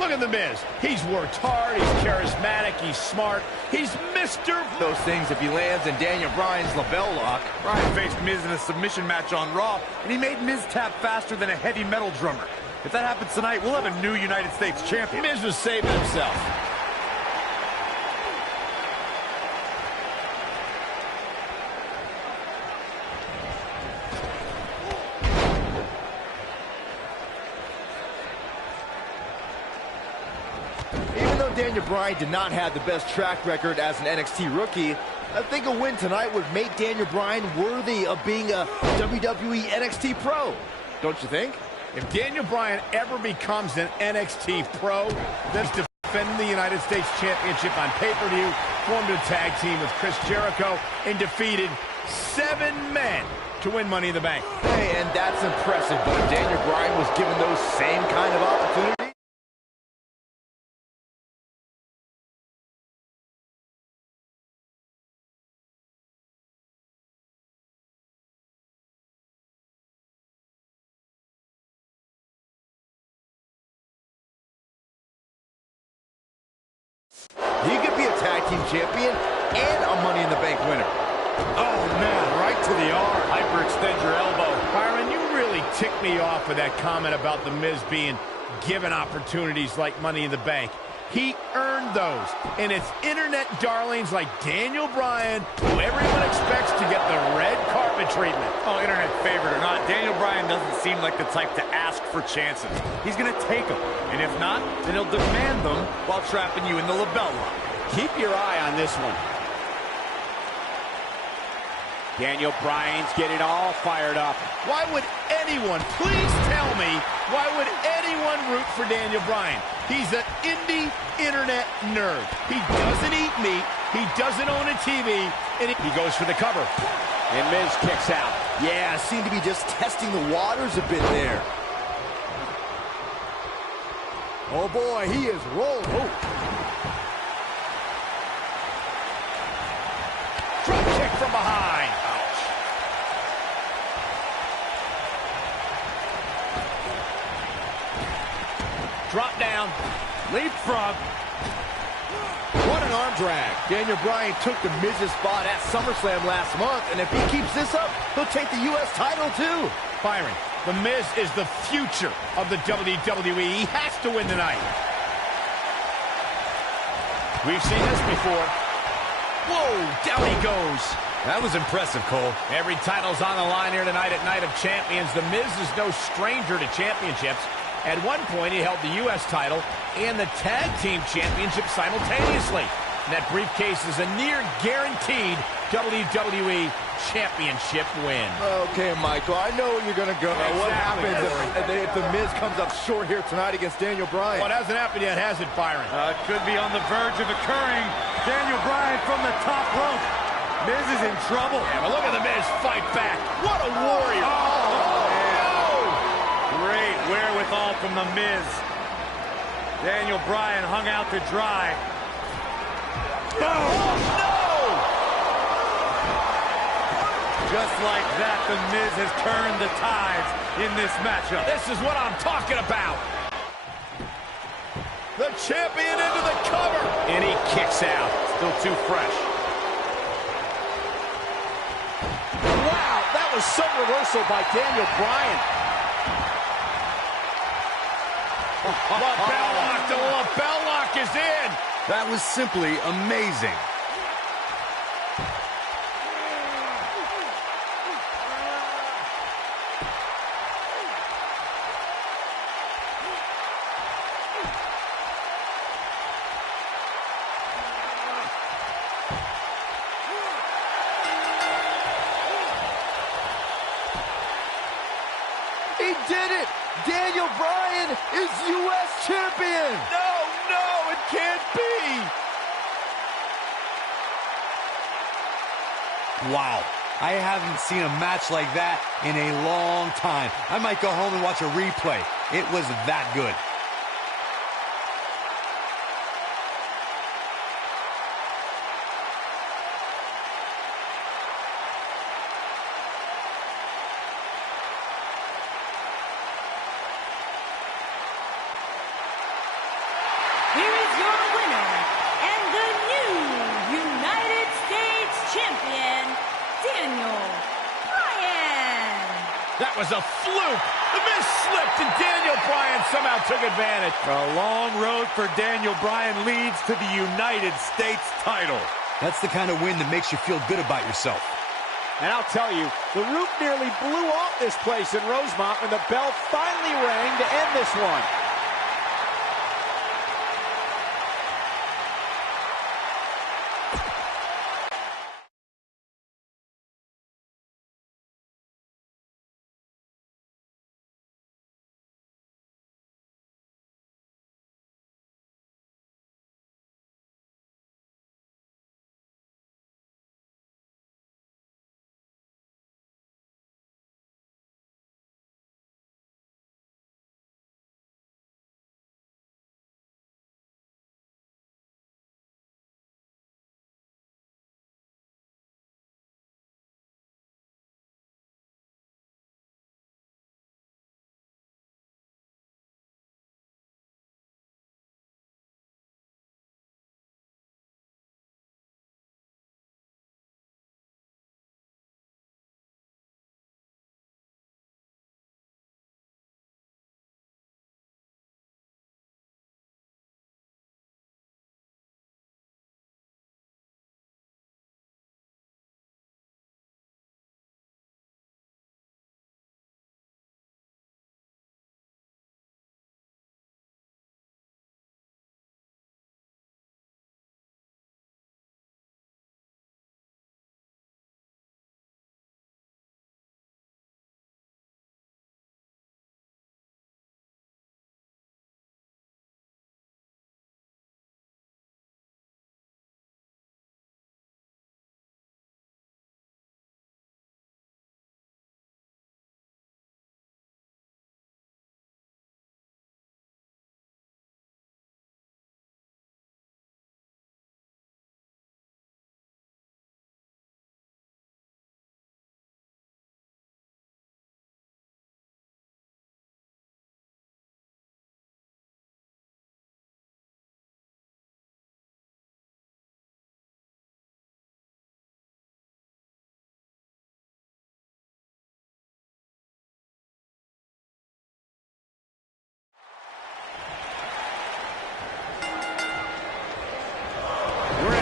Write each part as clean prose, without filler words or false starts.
Look at The Miz. He's worked hard, he's charismatic, he's smart, he's Mr. Those things if he lands in Daniel Bryan's label lock. Bryan faced Miz in a submission match on Raw, and he made Miz tap faster than a heavy metal drummer. If that happens tonight, we'll have a new United States champion. Miz was saving himself. Even though Daniel Bryan did not have the best track record as an NXT rookie, I think a win tonight would make Daniel Bryan worthy of being a WWE NXT Pro. Don't you think? If Daniel Bryan ever becomes an NXT Pro, that's defending the United States Championship on pay-per-view, formed a tag team with Chris Jericho, and defeated 7 men to win Money in the Bank. Hey, and that's impressive, but if Daniel Bryan was given those same kind of opportunities, he could be a tag team champion and a Money in the Bank winner. Oh, man, right to the arm. Hyperextend your elbow. Byron, you really ticked me off with that comment about The Miz being given opportunities like Money in the Bank. He earned those, and it's internet darlings like Daniel Bryan who everyone expects to get the red carpet treatment. Oh, internet favorite or not, Daniel Bryan doesn't seem like the type to ask for chances. He's going to take them, and if not, then he'll demand them while trapping you in the label lock. Keep your eye on this one. Daniel Bryan's getting all fired up. Why would anyone, please tell me, why would anyone root for Daniel Bryan? He's an indie internet nerd. He doesn't eat meat, he doesn't own a TV, and he goes for the cover. And Miz kicks out. Yeah, seemed to be just testing the waters a bit there. Oh boy, he is rolling. Oh. Drop kick from behind. Drop down. Leapfrog. What an arm drag. Daniel Bryan took the Miz's spot at SummerSlam last month, and if he keeps this up, he'll take the U.S. title too. Byron, The Miz is the future of the WWE. He has to win tonight. We've seen this before. Whoa, down he goes. That was impressive, Cole. Every title's on the line here tonight at Night of Champions. The Miz is no stranger to championships. At one point, he held the U.S. title and the Tag Team Championship simultaneously. And that briefcase is a near-guaranteed WWE Championship win. Okay, Michael, I know where you're going to go. Exactly. What happens if The Miz comes up short here tonight against Daniel Bryan? Well, it hasn't happened yet, has it, Byron? It could be on the verge of occurring. Daniel Bryan from the top rope. Miz is in trouble. Yeah, but look at The Miz fight back. What a warrior. Great wherewithal from The Miz. Daniel Bryan hung out to dry. Oh, no! Just like that, The Miz has turned the tides in this matchup. This is what I'm talking about. The champion into the cover. And he kicks out. Still too fresh. Wow, that was some reversal by Daniel Bryan. Lapel lock, the lapel lock is in. That was simply amazing. He did it! Daniel Bryan is U.S. champion! No, it can't be! Wow. I haven't seen a match like that in a long time. I might go home and watch a replay. It was that good. was a fluke. The Miz slipped, and Daniel Bryan somehow took advantage. A long road for Daniel Bryan leads to the United States title. That's the kind of win that makes you feel good about yourself. And I'll tell you, the roof nearly blew off this place in Rosemont when the bell finally rang to end this one.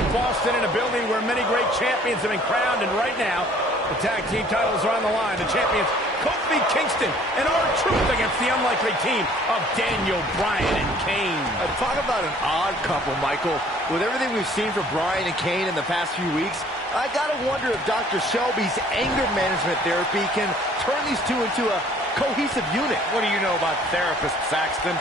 Boston, in a building where many great champions have been crowned, and right now the tag team titles are on the line. The champions Kofi Kingston and R-Truth against the unlikely team of Daniel Bryan and Kane. Talk about an odd couple, Michael. With everything we've seen from Bryan and Kane in the past few weeks, I gotta wonder if Dr. Shelby's anger management therapy can turn these two into a cohesive unit. What do you know about therapists, Saxton?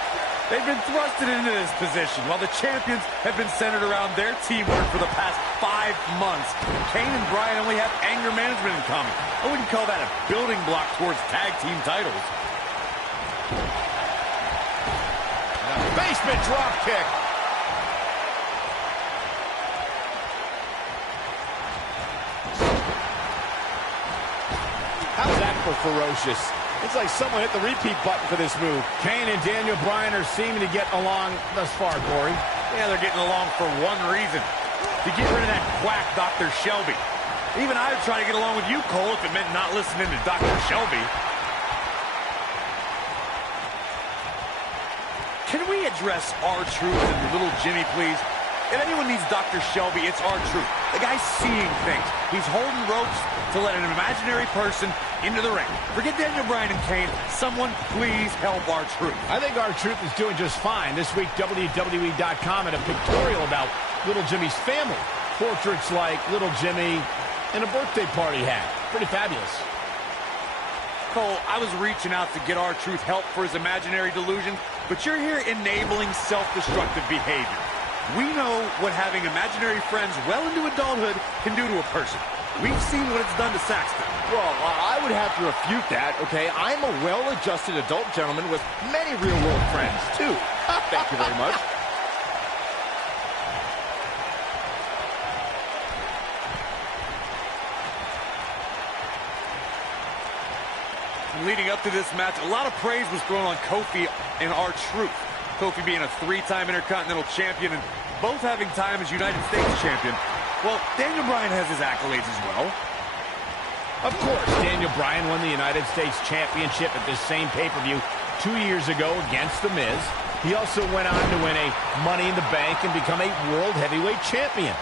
They've been thrusted into this position while the champions have been centered around their teamwork for the past 5 months. Kane and Bryan only have anger management in common. I wouldn't call that a building block towards tag team titles. Basement drop kick. How's that for ferocious? It's like someone hit the repeat button for this move. Kane and Daniel Bryan are seeming to get along thus far, Corey. Yeah, they're getting along for one reason. To get rid of that quack, Dr. Shelby. Even I would try to get along with you, Cole, if it meant not listening to Dr. Shelby. Can we address R-Truth and Little Jimmy, please? If anyone needs Dr. Shelby, it's R-Truth. The guy's seeing things. He's holding ropes to let an imaginary person into the ring. Forget Daniel Bryan and Kane. Someone please help R-Truth. I think R-Truth is doing just fine. This week, WWE.com had a pictorial about Little Jimmy's family. Portraits like Little Jimmy and a birthday party hat. Pretty fabulous. Cole, I was reaching out to get R-Truth help for his imaginary delusions, but you're here enabling self-destructive behavior. We know what having imaginary friends well into adulthood can do to a person. We've seen what it's done to Saxton. Well, I would have to refute that, okay? I'm a well-adjusted adult gentleman with many real-world friends, too. Thank you very much. Leading up to this match, a lot of praise was thrown on Kofi and R-Truth. Kofi being a 3-time Intercontinental Champion and both having time as United States Champion. Well, Daniel Bryan has his accolades as well. Of course, Daniel Bryan won the United States Championship at this same pay-per-view 2 years ago against The Miz. He also went on to win a Money in the Bank and become a World Heavyweight Champion.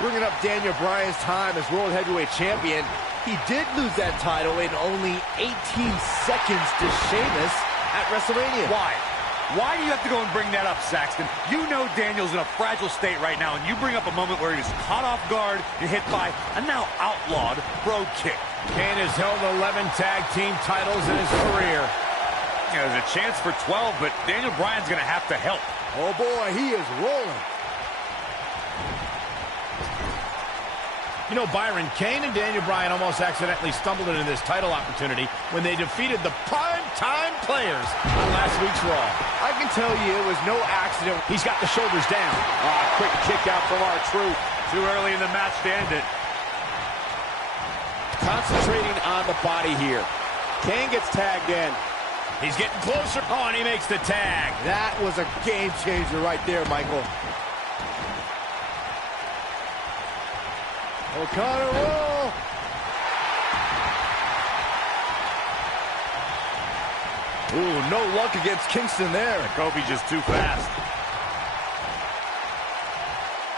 Bringing up Daniel Bryan's time as World Heavyweight Champion, he did lose that title in only 18 seconds to Sheamus at WrestleMania. Why? Why do you have to go and bring that up, Saxton? You know Daniel's in a fragile state right now, and you bring up a moment where he was caught off guard and hit by a now outlawed Brogue Kick. Kane has held 11 tag team titles in his career. Yeah, there's a chance for 12, but Daniel Bryan's going to have to help. Oh boy, he is rolling. You know, Byron, Kane and Daniel Bryan almost accidentally stumbled into this title opportunity when they defeated the Prime-Time Players on last week's Raw. I can tell you it was no accident. He's got the shoulders down. Quick kick out from R-Truth. Too early in the match to end it. Concentrating on the body here. Kane gets tagged in. He's getting closer. Oh, and he makes the tag. That was a game changer right there, Michael. O'Connor roll. Ooh, no luck against Kingston there. Kobe just too fast.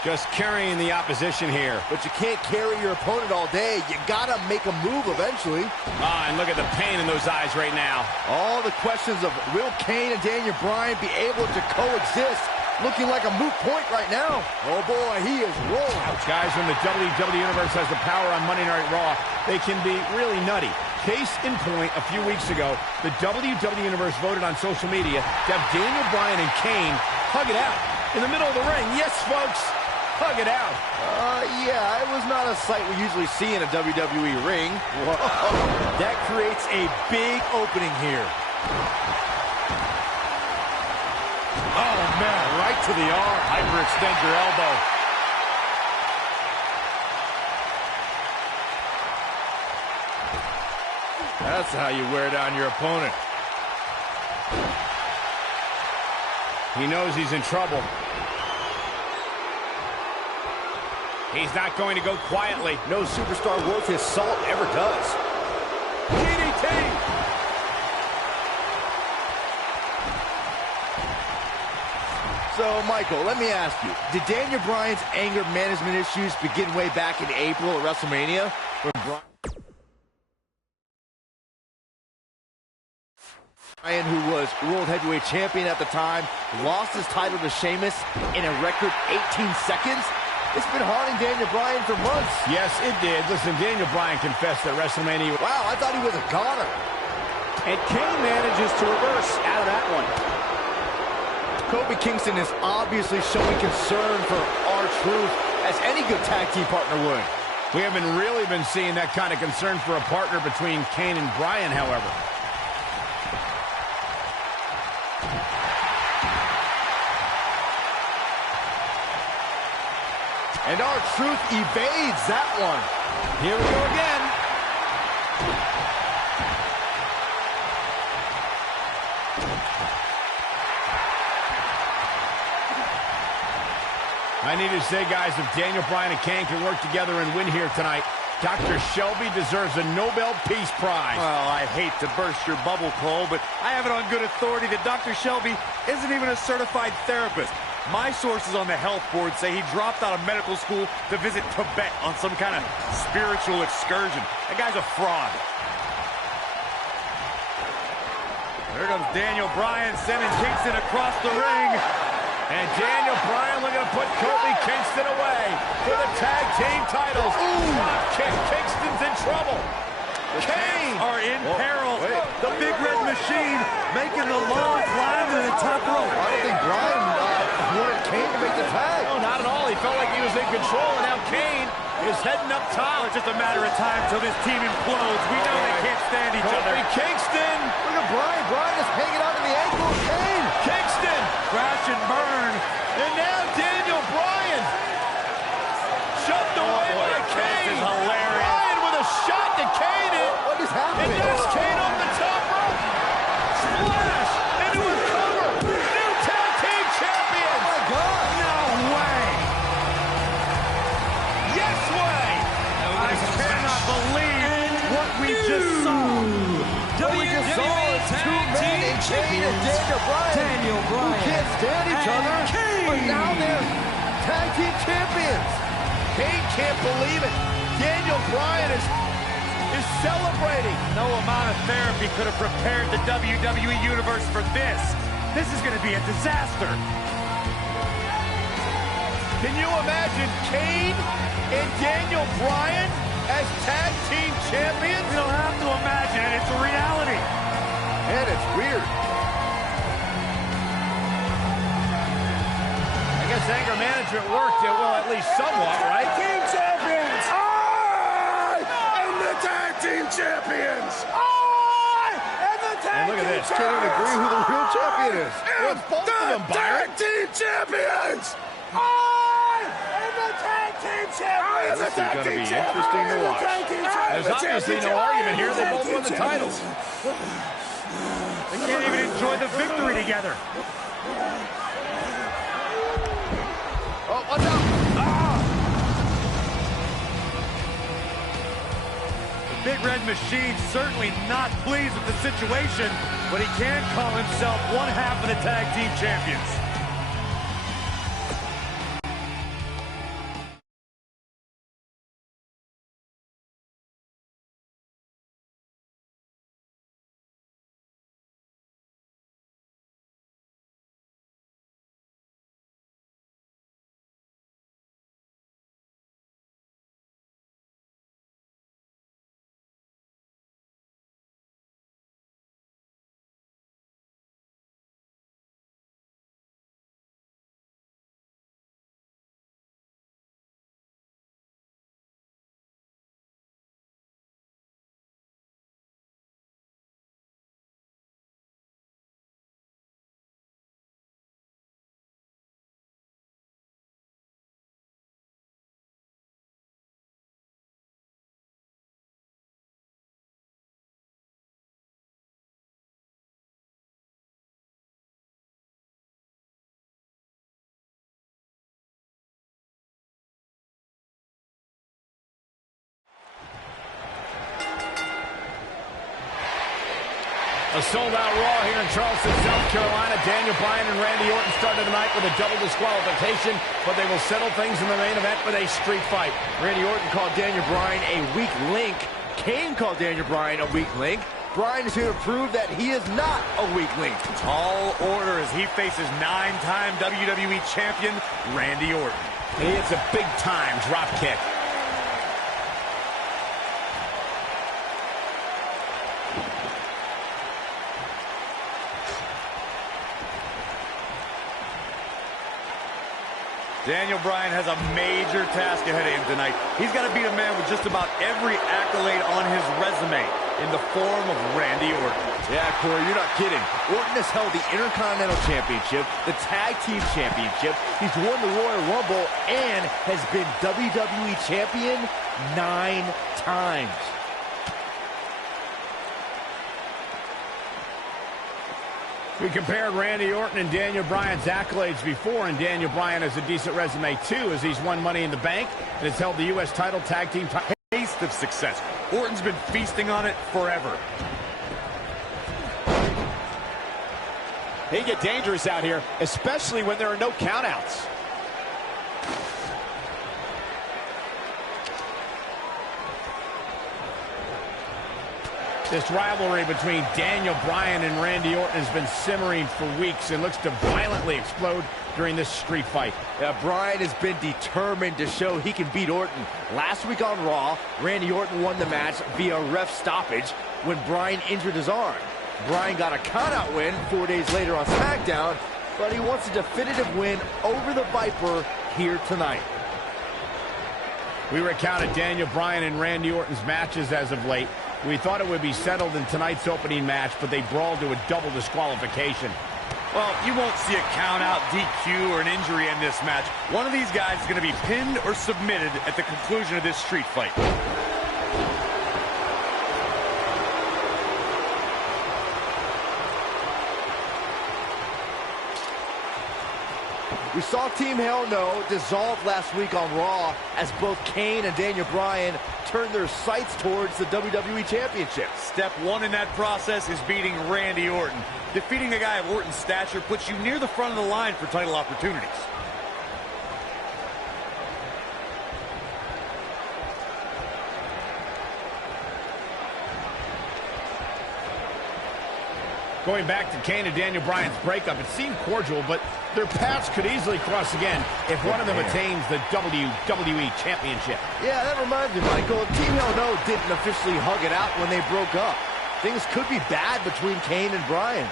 Just carrying the opposition here. But you can't carry your opponent all day. You gotta make a move eventually. And look at the pain in those eyes right now. All the questions of will Kane and Daniel Bryan be able to coexist? Looking like a moot point right now. Oh boy, he is rolling. Guys, when the WWE Universe has the power on Monday Night Raw, they can be really nutty. Case in point, a few weeks ago, the WWE Universe voted on social media to have Daniel Bryan and Kane hug it out in the middle of the ring. Yes, folks, hug it out. Yeah, it was not a sight we usually see in a WWE ring. That creates a big opening here. Oh, man, right to the arm. Hyperextend your elbow. That's how you wear down your opponent. He knows he's in trouble. He's not going to go quietly. No superstar worth his salt ever does. DDT! So, Michael, let me ask you, did Daniel Bryan's anger management issues begin way back in April at WrestleMania? When Bryan, who was World Heavyweight Champion at the time, lost his title to Sheamus in a record 18 seconds? It's been haunting Daniel Bryan for months. Yes, it did. Listen, Daniel Bryan confessed that WrestleMania... Wow, I thought he was a goner. And Kane manages to reverse out of that one. Kofi Kingston is obviously showing concern for R-Truth, as any good tag team partner would. We haven't really been seeing that kind of concern for a partner between Kane and Bryan, however. And R-Truth evades that one. Here we go again. I need to say, guys, if Daniel Bryan and Kane can work together and win here tonight, Dr. Shelby deserves a Nobel Peace Prize. Well, I hate to burst your bubble, Cole, but I have it on good authority that Dr. Shelby isn't even a certified therapist. My sources on the health board say he dropped out of medical school to visit Tibet on some kind of spiritual excursion. That guy's a fraud. There comes Daniel Bryan sending Kingston across the ring. And Daniel Bryan looking to put Kofi Kingston away for the tag team titles. Drop kick. Kingston's in trouble. Kane are in peril. The Big Red Machine making the long climb to the top rope. I don't think Bryan wanted Kane to make the tag. No, not at all. He felt like he was in control, and now Kane is heading up top. It's just a matter of time till this team implodes. We know they can't stand each other. Kofi Kingston. Look at Bryan. Bryan is hanging out to the ankle of Kane. Kingston. Crash and burn. And now Daniel Bryan. Shoved away by Kane. This is hilarious. Bryan with a shot to Kane. What is happening? And there's Kane off the top rope. Splash into a cover. New tag team champions. Oh, my God. No way. Yes way. Nice what we just saw is two men in Kane and Daniel Bryan, who can't stand each other, but now they're tag team champions. Kane can't believe it. Daniel Bryan is celebrating. No amount of therapy could have prepared the WWE Universe for this. This is going to be a disaster. Can you imagine Kane and Daniel Bryan as tag team champions? You don't have to imagine it. It's a reality. And it's weird. I guess anger management worked, well, at least somewhat, right? Team champions! I am the tag team champions! I am the tag And look at team this. Can't even agree who the real champion is. Well, it's both of them, Byron. Tag team champions! I am the tag team champions! This is going to be interesting to watch. There's obviously no argument here. They both won the titles. They can't even enjoy the victory together. Oh, watch out! The Big Red Machine certainly not pleased with the situation, but he can call himself one half of the tag team champions. A sold-out Raw here in Charleston, South Carolina. Daniel Bryan and Randy Orton started the night with a double disqualification, but they will settle things in the main event with a street fight. Randy Orton called Daniel Bryan a weak link. Kane called Daniel Bryan a weak link. Bryan is here to prove that he is not a weak link. Tall order as he faces 9-time WWE champion Randy Orton. And he hits a big-time drop kick. Daniel Bryan has a major task ahead of him tonight. He's got to beat a man with just about every accolade on his resume in the form of Randy Orton. Yeah, Corey, you're not kidding. Orton has held the Intercontinental Championship, the Tag Team Championship. He's won the Royal Rumble and has been WWE Champion 9 times. We compared Randy Orton and Daniel Bryan's accolades before, and Daniel Bryan has a decent resume, too, as he's won Money in the Bank and has held the U.S. title, tag team title. Taste of success. Orton's been feasting on it forever. They get dangerous out here, especially when there are no countouts. This rivalry between Daniel Bryan and Randy Orton has been simmering for weeks and looks to violently explode during this street fight. Yeah, Bryan has been determined to show he can beat Orton. Last week on Raw, Randy Orton won the match via ref stoppage when Bryan injured his arm. Bryan got a countout win 4 days later on SmackDown, but he wants a definitive win over the Viper here tonight. We recounted Daniel Bryan and Randy Orton's matches as of late. We thought it would be settled in tonight's opening match, but they brawled to a double disqualification. Well, you won't see a count-out, DQ, or an injury in this match. One of these guys is going to be pinned or submitted at the conclusion of this street fight. We saw Team Hell No dissolve last week on Raw as both Kane and Daniel Bryan turned their sights towards the WWE Championship. Step one in that process is beating Randy Orton. Defeating a guy of Orton's stature puts you near the front of the line for title opportunities. Going back to Kane and Daniel Bryan's breakup, it seemed cordial, but their paths could easily cross again if one of them attains the WWE Championship. Yeah, that reminds me, Michael. Team Hell No didn't officially hug it out when they broke up. Things could be bad between Kane and Bryan.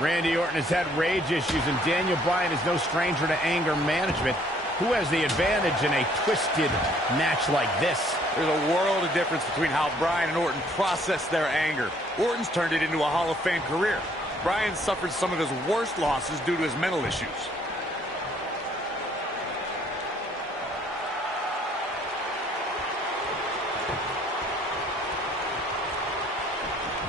Randy Orton has had rage issues, and Daniel Bryan is no stranger to anger management. Who has the advantage in a twisted match like this? There's a world of difference between how Bryan and Orton process their anger. Orton's turned it into a Hall of Fame career. Bryan suffered some of his worst losses due to his mental issues.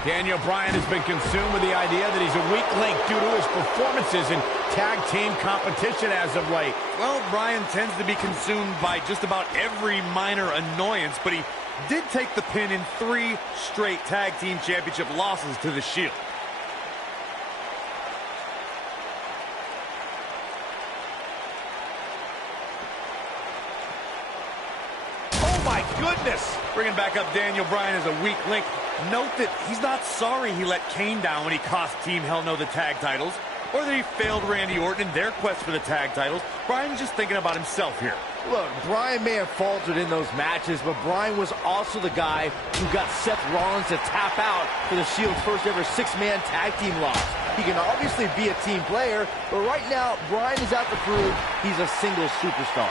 Daniel Bryan has been consumed with the idea that he's a weak link due to his performances in tag team competition as of late. Well, Bryan tends to be consumed by just about every minor annoyance, but he did take the pin in 3 straight tag team championship losses to The Shield. Oh my goodness! Bringing back up Daniel Bryan as a weak link. Note that he's not sorry he let Kane down when he cost Team Hell No the tag titles, or that he failed Randy Orton in their quest for the tag titles. Bryan's just thinking about himself here. Look, Bryan may have faltered in those matches, but Bryan was also the guy who got Seth Rollins to tap out for the Shield's first ever 6-man tag team loss. He can obviously be a team player, but right now, Bryan is out to prove he's a single superstar.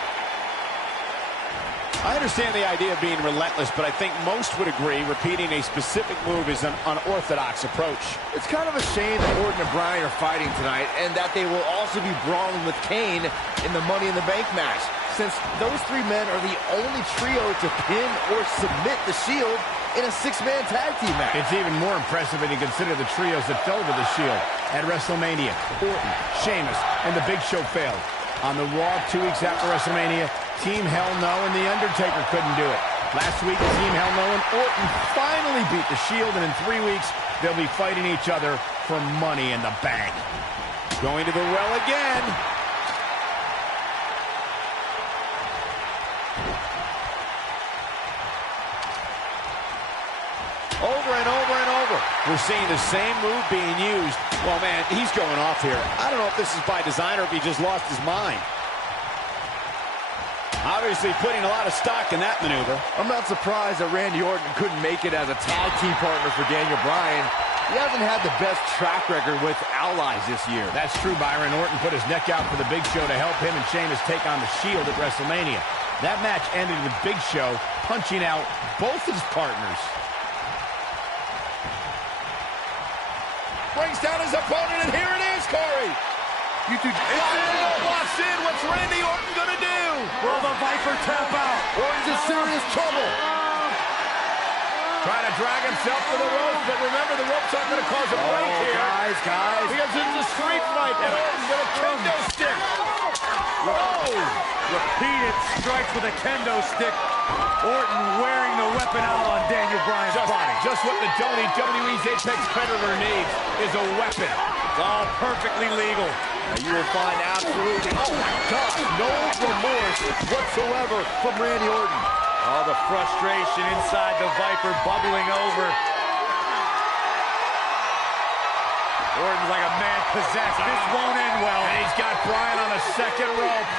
I understand the idea of being relentless, but I think most would agree repeating a specific move is an unorthodox approach. It's kind of a shame that Orton and Bryan are fighting tonight, and that they will also be brawling with Kane in the Money in the Bank match, since those 3 men are the only trio to pin or submit the Shield in a 6-man tag team match. It's even more impressive when you consider the trios that fell to the Shield at WrestleMania. Orton, Sheamus, and The Big Show failed. On the Raw 2 weeks after WrestleMania, Team Hell No and The Undertaker couldn't do it. Last week, Team Hell No and Orton finally beat the Shield, and in 3 weeks, they'll be fighting each other for Money in the Bank. Going to the well again. Over and over and over. We're seeing the same move being used. Well, man, he's going off here. I don't know if this is by design or if he just lost his mind. Obviously putting a lot of stock in that maneuver. I'm not surprised that Randy Orton couldn't make it as a tag team partner for Daniel Bryan. He hasn't had the best track record with allies this year. That's true, Byron. Orton put his neck out for The Big Show to help him and Sheamus take on the Shield at WrestleMania. That match ended with Big Show punching out both his partners. Brings down his opponent, and here it is, Corey. You two Walks in. What's Randy Orton gonna do? Will the Viper tap out? Orton's in serious trouble. Trying to drag himself to the ropes, but remember, the ropes aren't going to cause a break here. Guys. Because it's a street fight, and Orton with a kendo stick. Repeated strikes with a kendo stick. Orton wearing the weapon out on Daniel Bryan's body. Just what the WWE's Apex Predator needs is a weapon. It's all perfectly legal. You will find absolutely, oh my God, no remorse whatsoever from Randy Orton. All the frustration inside the Viper bubbling over. Orton's like a man possessed. This won't end well. And he's got Bryan on the second rope.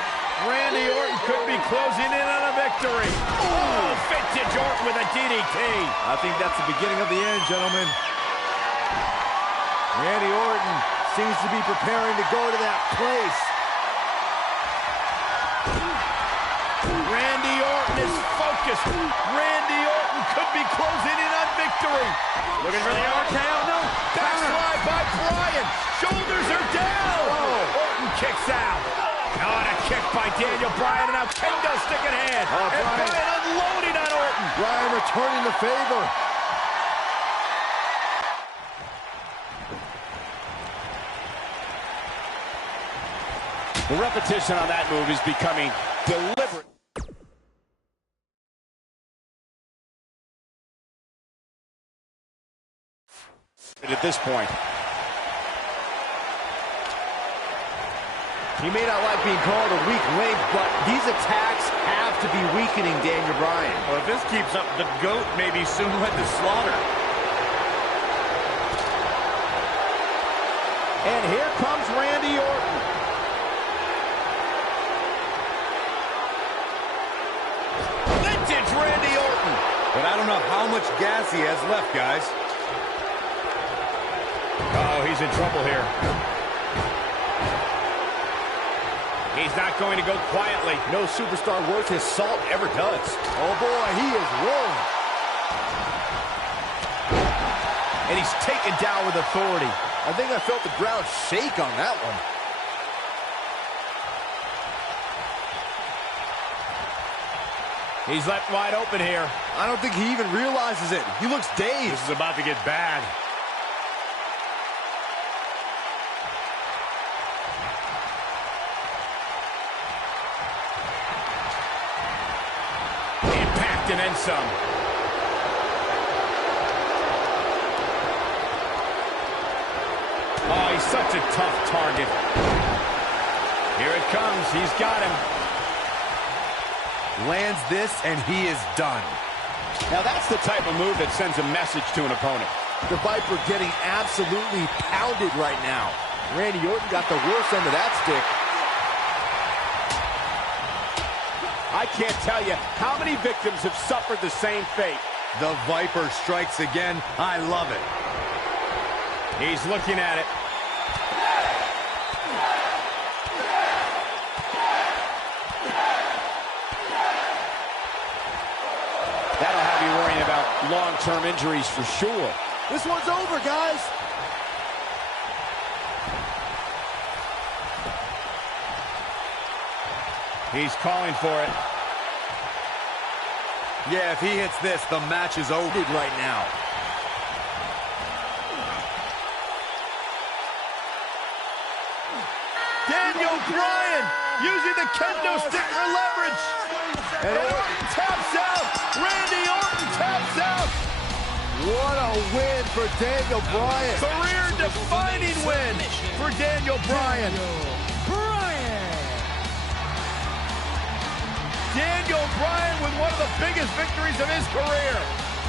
Randy Orton could be closing in on a victory. Oh, vintage Orton with a DDT. I think that's the beginning of the end, gentlemen. Randy Orton seems to be preparing to go to that place. Randy Orton is focused. Randy Orton could be closing in on victory. Looking for the RKO. No. Backslide by Bryan. Shoulders are down. Orton kicks out. Oh, and a kick by Daniel Bryan, and now kendo stick in hand. And Bryan unloading on Orton. Bryan returning the favor. The repetition on that move is becoming deliberate. At this point. He may not like being called a weak link, but these attacks have to be weakening Daniel Bryan. Well, if this keeps up, the GOAT may be soon led to slaughter. And here comes Randy Orton. Vintage Randy Orton. But I don't know how much gas he has left, guys. Oh, he's in trouble here. He's not going to go quietly. No superstar worth his salt ever does. Oh boy, he is rolling. And he's taken down with authority. I think I felt the ground shake on that one. He's left wide open here. I don't think he even realizes it. He looks dazed. This is about to get bad. Impact and then some. Oh, he's such a tough target. Here it comes. He's got him. Lands this, and he is done. Now that's the type of move that sends a message to an opponent. The Viper getting absolutely pounded right now. Randy Orton got the worst end of that stick. I can't tell you how many victims have suffered the same fate. The Viper strikes again. I love it. He's looking at it. That'll have you worrying about long-term injuries for sure. This one's over, guys. He's calling for it. Yeah, if he hits this, the match is over. Right now. Daniel Bryan using the kendo stick for leverage. And Orton taps out. Randy Orton taps out. What a win for Daniel Bryan. Career-defining win for Daniel Bryan. Daniel Bryan with one of the biggest victories of his career.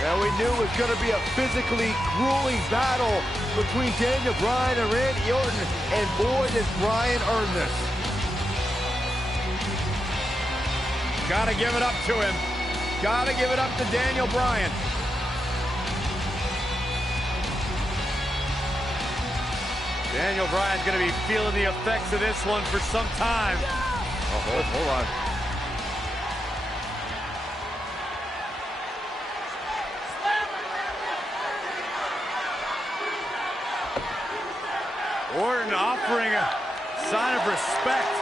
And we knew it was going to be a physically grueling battle between Daniel Bryan and Randy Orton. And boy, did Bryan earn this. Gotta give it up to him. Gotta give it up to Daniel Bryan. Daniel Bryan's going to be feeling the effects of this one for some time. Oh, hold on. Orton offering a sign of respect.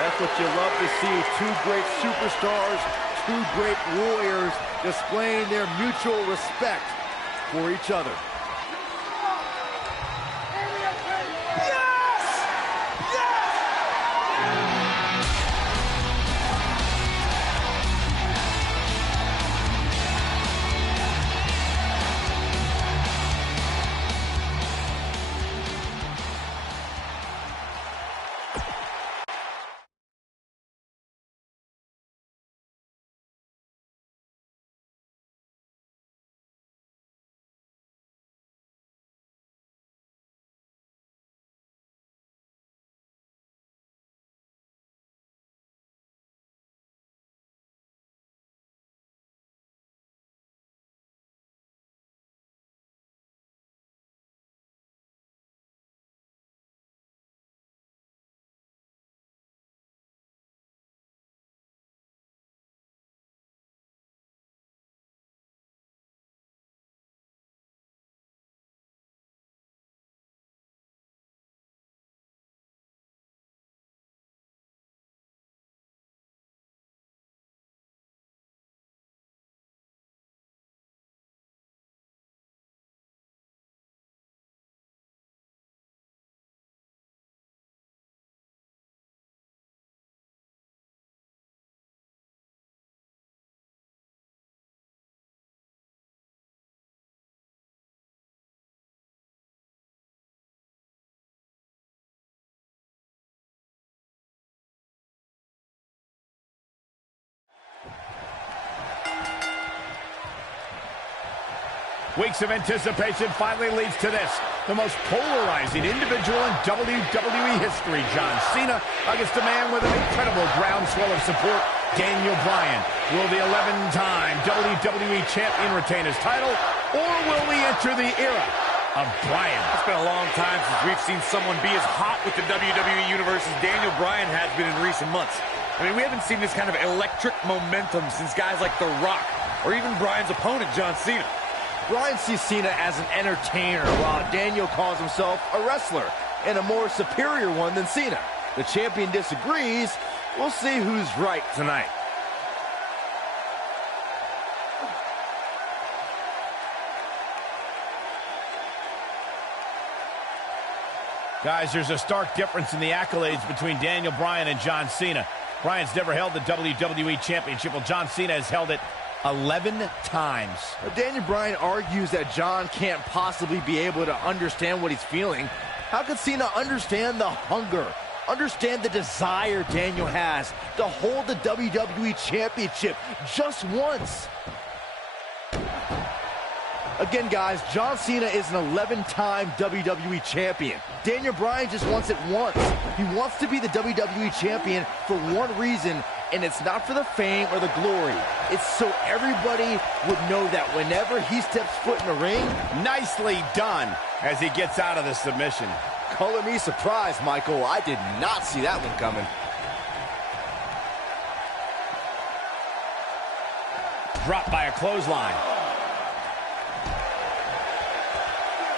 That's what you love to see. Two great superstars, two great warriors displaying their mutual respect for each other. Weeks of anticipation finally leads to this. The most polarizing individual in WWE history, John Cena, against a man with an incredible groundswell of support, Daniel Bryan. Will the 11-time WWE Champion retain his title, or will we enter the era of Bryan? It's been a long time since we've seen someone be as hot with the WWE Universe as Daniel Bryan has been in recent months. I mean, we haven't seen this kind of electric momentum since guys like The Rock, or even Bryan's opponent, John Cena. Bryan sees Cena as an entertainer, while Daniel calls himself a wrestler, and a more superior one than Cena. The champion disagrees. We'll see who's right tonight. Guys, there's a stark difference in the accolades between Daniel Bryan and John Cena. Bryan's never held the WWE Championship, while John Cena has held it 11 times. Daniel Bryan argues that John can't possibly be able to understand what he's feeling. How could Cena understand the hunger, understand the desire Daniel has to hold the WWE Championship just once? Again, guys, John Cena is an 11-time WWE Champion. Daniel Bryan just wants it once. He wants to be the WWE Champion for one reason, and it's not for the fame or the glory. It's so everybody would know that whenever he steps foot in the ring. Nicely done as he gets out of the submission. Color me surprised, Michael. I did not see that one coming. Dropped by a clothesline.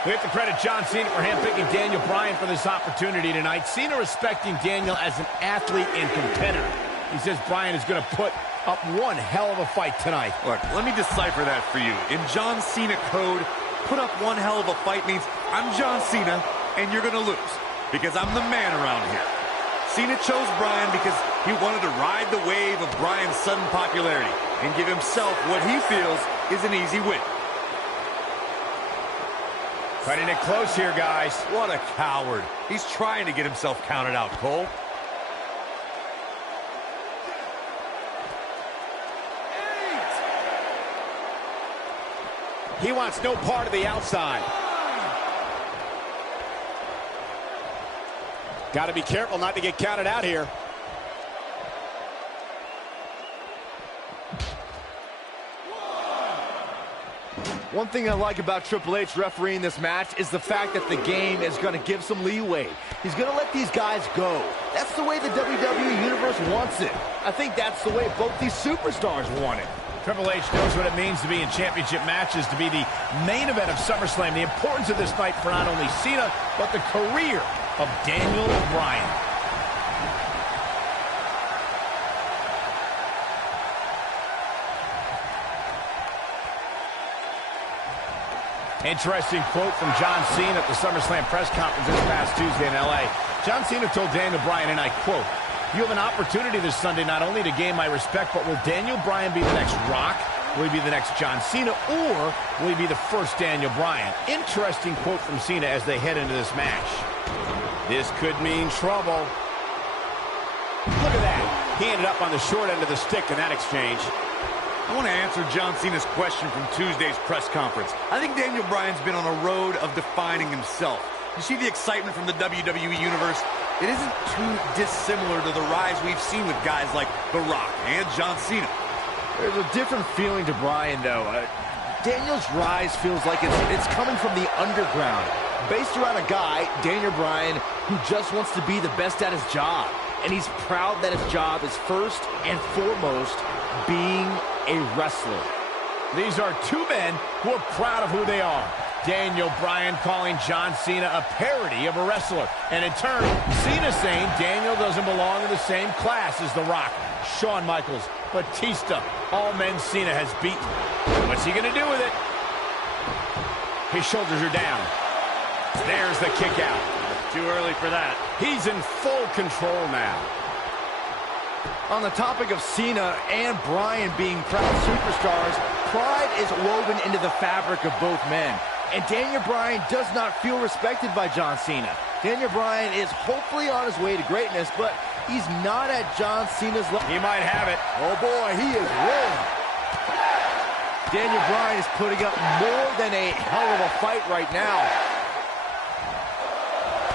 We have to credit John Cena for handpicking Daniel Bryan for this opportunity tonight. Cena respecting Daniel as an athlete and competitor. He says Bryan is going to put up one hell of a fight tonight. Look, let me decipher that for you. In John Cena code, put up one hell of a fight means I'm John Cena and you're going to lose because I'm the man around here. Cena chose Bryan because he wanted to ride the wave of Bryan's sudden popularity and give himself what he feels is an easy win. Cutting it close here, guys. What a coward. He's trying to get himself counted out, Cole. He wants no part of the outside. Got to be careful not to get counted out here. One thing I like about Triple H refereeing this match is the fact that the game is going to give some leeway. He's going to let these guys go. That's the way the WWE Universe wants it. I think that's the way both these superstars want it. Triple H knows what it means to be in championship matches, to be the main event of SummerSlam. The importance of this night for not only Cena, but the career of Daniel Bryan. Interesting quote from John Cena at the SummerSlam press conference this past Tuesday in L.A. John Cena told Daniel Bryan, and I quote, "You have an opportunity this Sunday not only to gain my respect, but will Daniel Bryan be the next Rock? Will he be the next John Cena? Or will he be the first Daniel Bryan?" Interesting quote from Cena as they head into this match. This could mean trouble. Look at that. He ended up on the short end of the stick in that exchange. I want to answer John Cena's question from Tuesday's press conference. I think Daniel Bryan's been on a road of defining himself. You see the excitement from the WWE Universe? It isn't too dissimilar to the rise we've seen with guys like The Rock and John Cena. There's a different feeling to Bryan, though. Daniel's rise feels like it's coming from the underground, based around a guy, Daniel Bryan, who just wants to be the best at his job. And he's proud that his job is first and foremost being a wrestler. These are two men who are proud of who they are. Daniel Bryan calling John Cena a parody of a wrestler. And in turn, Cena saying Daniel doesn't belong in the same class as The Rock, Shawn Michaels, Batista, all men Cena has beaten. What's he going to do with it? His shoulders are down. There's the kick out. Too early for that. He's in full control now. On the topic of Cena and Bryan being proud superstars, pride is woven into the fabric of both men. And Daniel Bryan does not feel respected by John Cena. Daniel Bryan is hopefully on his way to greatness, but he's not at John Cena's level. He might have it. Oh boy, he is rolling. Daniel Bryan is putting up more than a hell of a fight right now.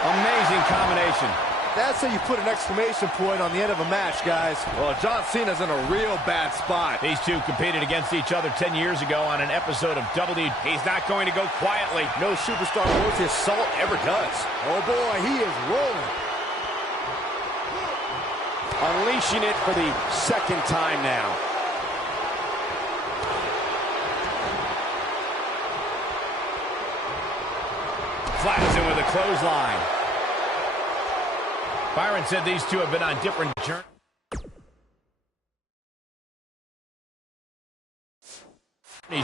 Amazing combination. That's how you put an exclamation point on the end of a match, guys. Well, John Cena's in a real bad spot. These two competed against each other 10 years ago on an episode of W. He's not going to go quietly. No superstar worth his salt ever does. Oh, boy, he is rolling. Unleashing it for the second time now. Flattens him with a clothesline. Byron said these two have been on different journeys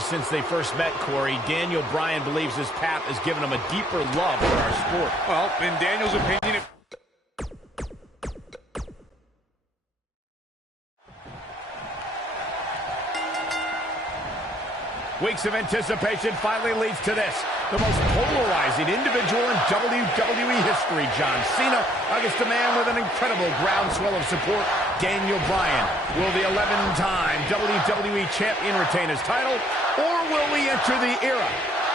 since they first met, Corey. Daniel Bryan believes his path has given him a deeper love for our sport. Well, in Daniel's opinion, Weeks of anticipation finally leads to this. The most polarizing individual in WWE history, John Cena, against a man with an incredible groundswell of support, Daniel Bryan. Will the 11-time WWE Champion retain his title, or will we enter the era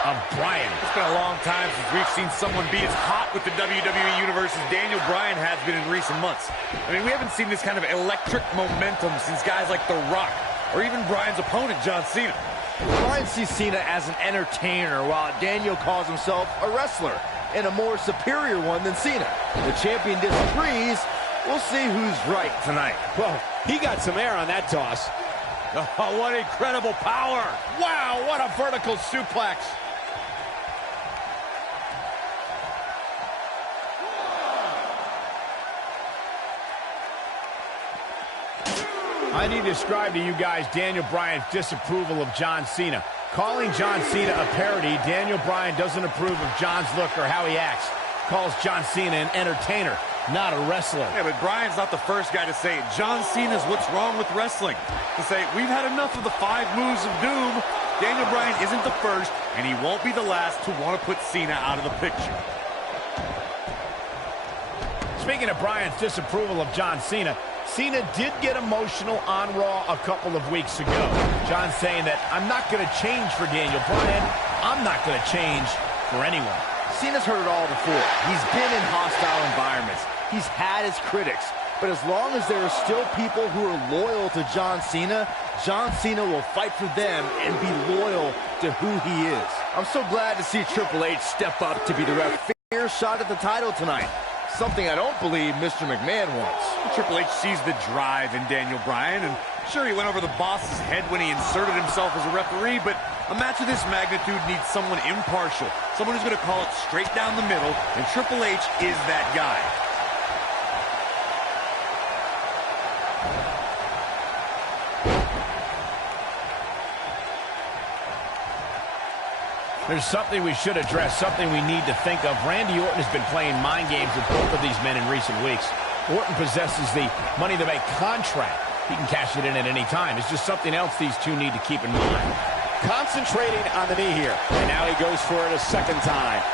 of Bryan? it's been a long time since we've seen someone be as hot with the WWE Universe as Daniel Bryan has been in recent months. I mean, we haven't seen this kind of electric momentum since guys like The Rock, or even Bryan's opponent, John Cena. Bryan sees Cena as an entertainer, while Daniel calls himself a wrestler, and a more superior one than Cena. The champion disagrees. We'll see who's right tonight. Well, he got some air on that toss. Oh, what incredible power! Wow, what a vertical suplex. I need to describe to you guys Daniel Bryan's disapproval of John Cena. Calling John Cena a parody, Daniel Bryan doesn't approve of John's look or how he acts. Calls John Cena an entertainer, not a wrestler. Yeah, but Bryan's not the first guy to say it. John Cena's what's wrong with wrestling. To say, we've had enough of the 5 moves of doom. Daniel Bryan isn't the first, and he won't be the last to want to put Cena out of the picture. Speaking of Bryan's disapproval of John Cena, Cena did get emotional on Raw a couple of weeks ago. John saying that, I'm not going to change for Daniel Bryan. I'm not going to change for anyone. Cena's heard it all before. He's been in hostile environments. He's had his critics. But as long as there are still people who are loyal to John Cena will fight for them and be loyal to who he is. I'm so glad to see Triple H step up to be the ref. Fair shot at the title tonight. Something I don't believe Mr. McMahon wants. Triple H sees the drive in Daniel Bryan, and sure, he went over the boss's head when he inserted himself as a referee, but a match of this magnitude needs someone impartial, someone who's going to call it straight down the middle, and Triple H is that guy. There's something we should address, something we need to think of. Randy Orton has been playing mind games with both of these men in recent weeks. Orton possesses the Money in the Bank contract. He can cash it in at any time. It's just something else these two need to keep in mind. Concentrating on the knee here. And now he goes for it a second time.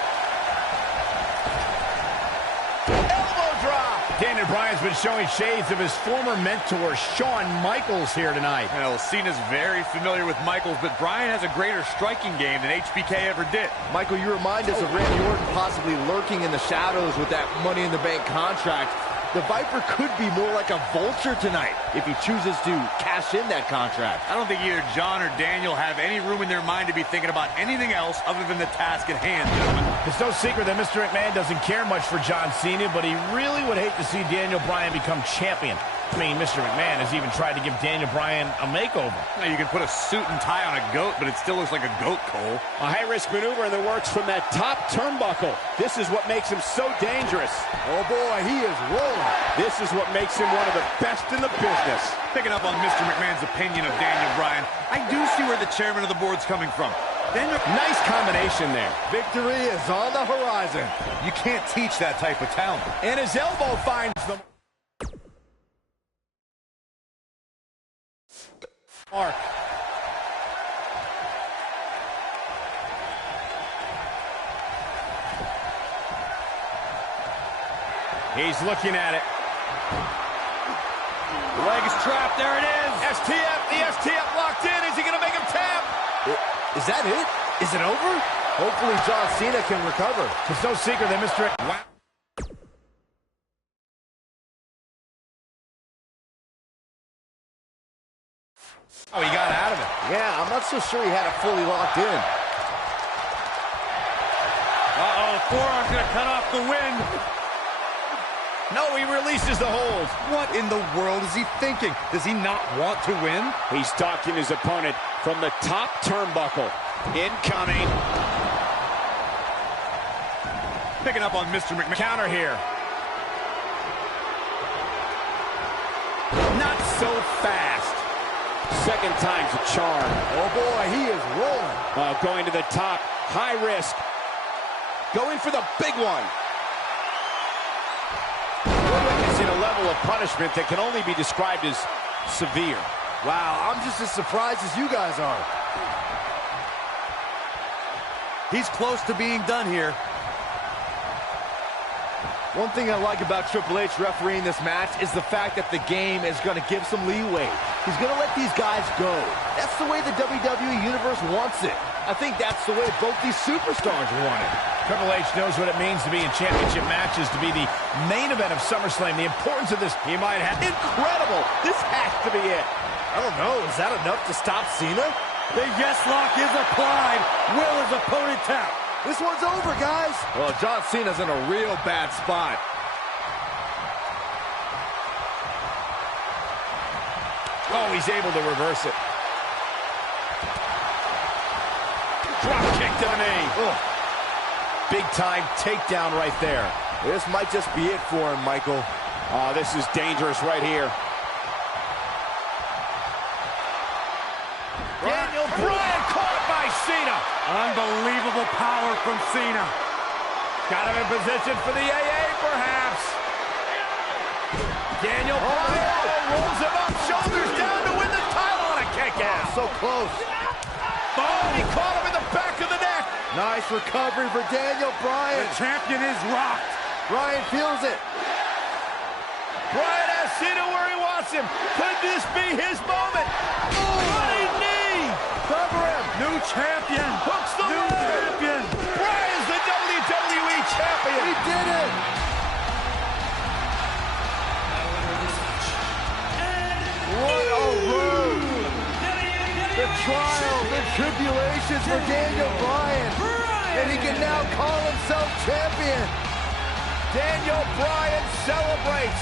Elbow drop! Daniel Bryan's been showing shades of his former mentor, Shawn Michaels, here tonight. Well, Cena's very familiar with Michaels, but Bryan has a greater striking game than HBK ever did. Michael, you remind us of Randy Orton possibly lurking in the shadows with that Money in the Bank contract. The Viper could be more like a vulture tonight if he chooses to cash in that contract. I don't think either John or Daniel have any room in their mind to be thinking about anything else other than the task at hand, gentlemen. It's no secret that Mr. McMahon doesn't care much for John Cena, but he really would hate to see Daniel Bryan become champion. I mean, Mr. McMahon has even tried to give Daniel Bryan a makeover. Now, you can put a suit and tie on a goat, but it still looks like a goat, Cole. A high-risk maneuver in the works from that top turnbuckle. This is what makes him so dangerous. Oh, boy, he is rolling. This is what makes him one of the best in the business. Picking up on Mr. McMahon's opinion of Daniel Bryan, I do see where the chairman of the board's coming from. Nice combination there. Victory is on the horizon. You can't teach that type of talent. And his elbow finds the mark. He's looking at it. The leg is trapped. There it is. STF. The STF locked in. Is he going to make him tap? Is that it? Is it over? Hopefully John Cena can recover. It's no secret that Mr. Wow. Oh, he got out of it. Yeah, I'm not so sure he had it fully locked in. Uh-oh, forearm's gonna cut off the wind. No, he releases the hold. What in the world is he thinking? Does he not want to win? He's stalking his opponent from the top turnbuckle. Incoming. Picking up on Mr. McMahon. Counter here. Not so fast. Second time's a charm. Oh boy, he is rolling. Going to the top. High risk. Going for the big one. It's in a level of punishment that can only be described as severe. Wow, I'm just as surprised as you guys are. He's close to being done here. One thing I like about Triple H refereeing this match is the fact that the game is going to give some leeway. He's going to let these guys go. That's the way the WWE Universe wants it. I think that's the way both these superstars want it. Triple H knows what it means to be in championship matches, to be the main event of SummerSlam. The importance of this, he might have. Incredible! This has to be it. I don't know, is that enough to stop Cena? The yes lock is applied. Will his opponent tap. This one's over, guys. Well, John Cena's in a real bad spot. Oh, he's able to reverse it. Drop kick to the knee. Ugh. Big time takedown right there. This might just be it for him, Michael. Oh, this is dangerous right here. Daniel Bryan caught by Cena. Unbelievable power from Cena. Got him in position for the AA, perhaps. Daniel Bryan rolls him up, shoulders down to win the title on a kick out. So close. Oh, he caught him in the back of the neck. Nice recovery for Daniel Bryan. The champion is rocked. Bryan feels it. Bryan has Cena where he wants him. Could this be his moment? Running knee. Cover him. New champion. Hooks the New leg. champion. Bryan's the WWE champion. He did it. What a road. The trial, the tribulations for Daniel Bryan. And he can now call himself champion. Daniel Bryan celebrates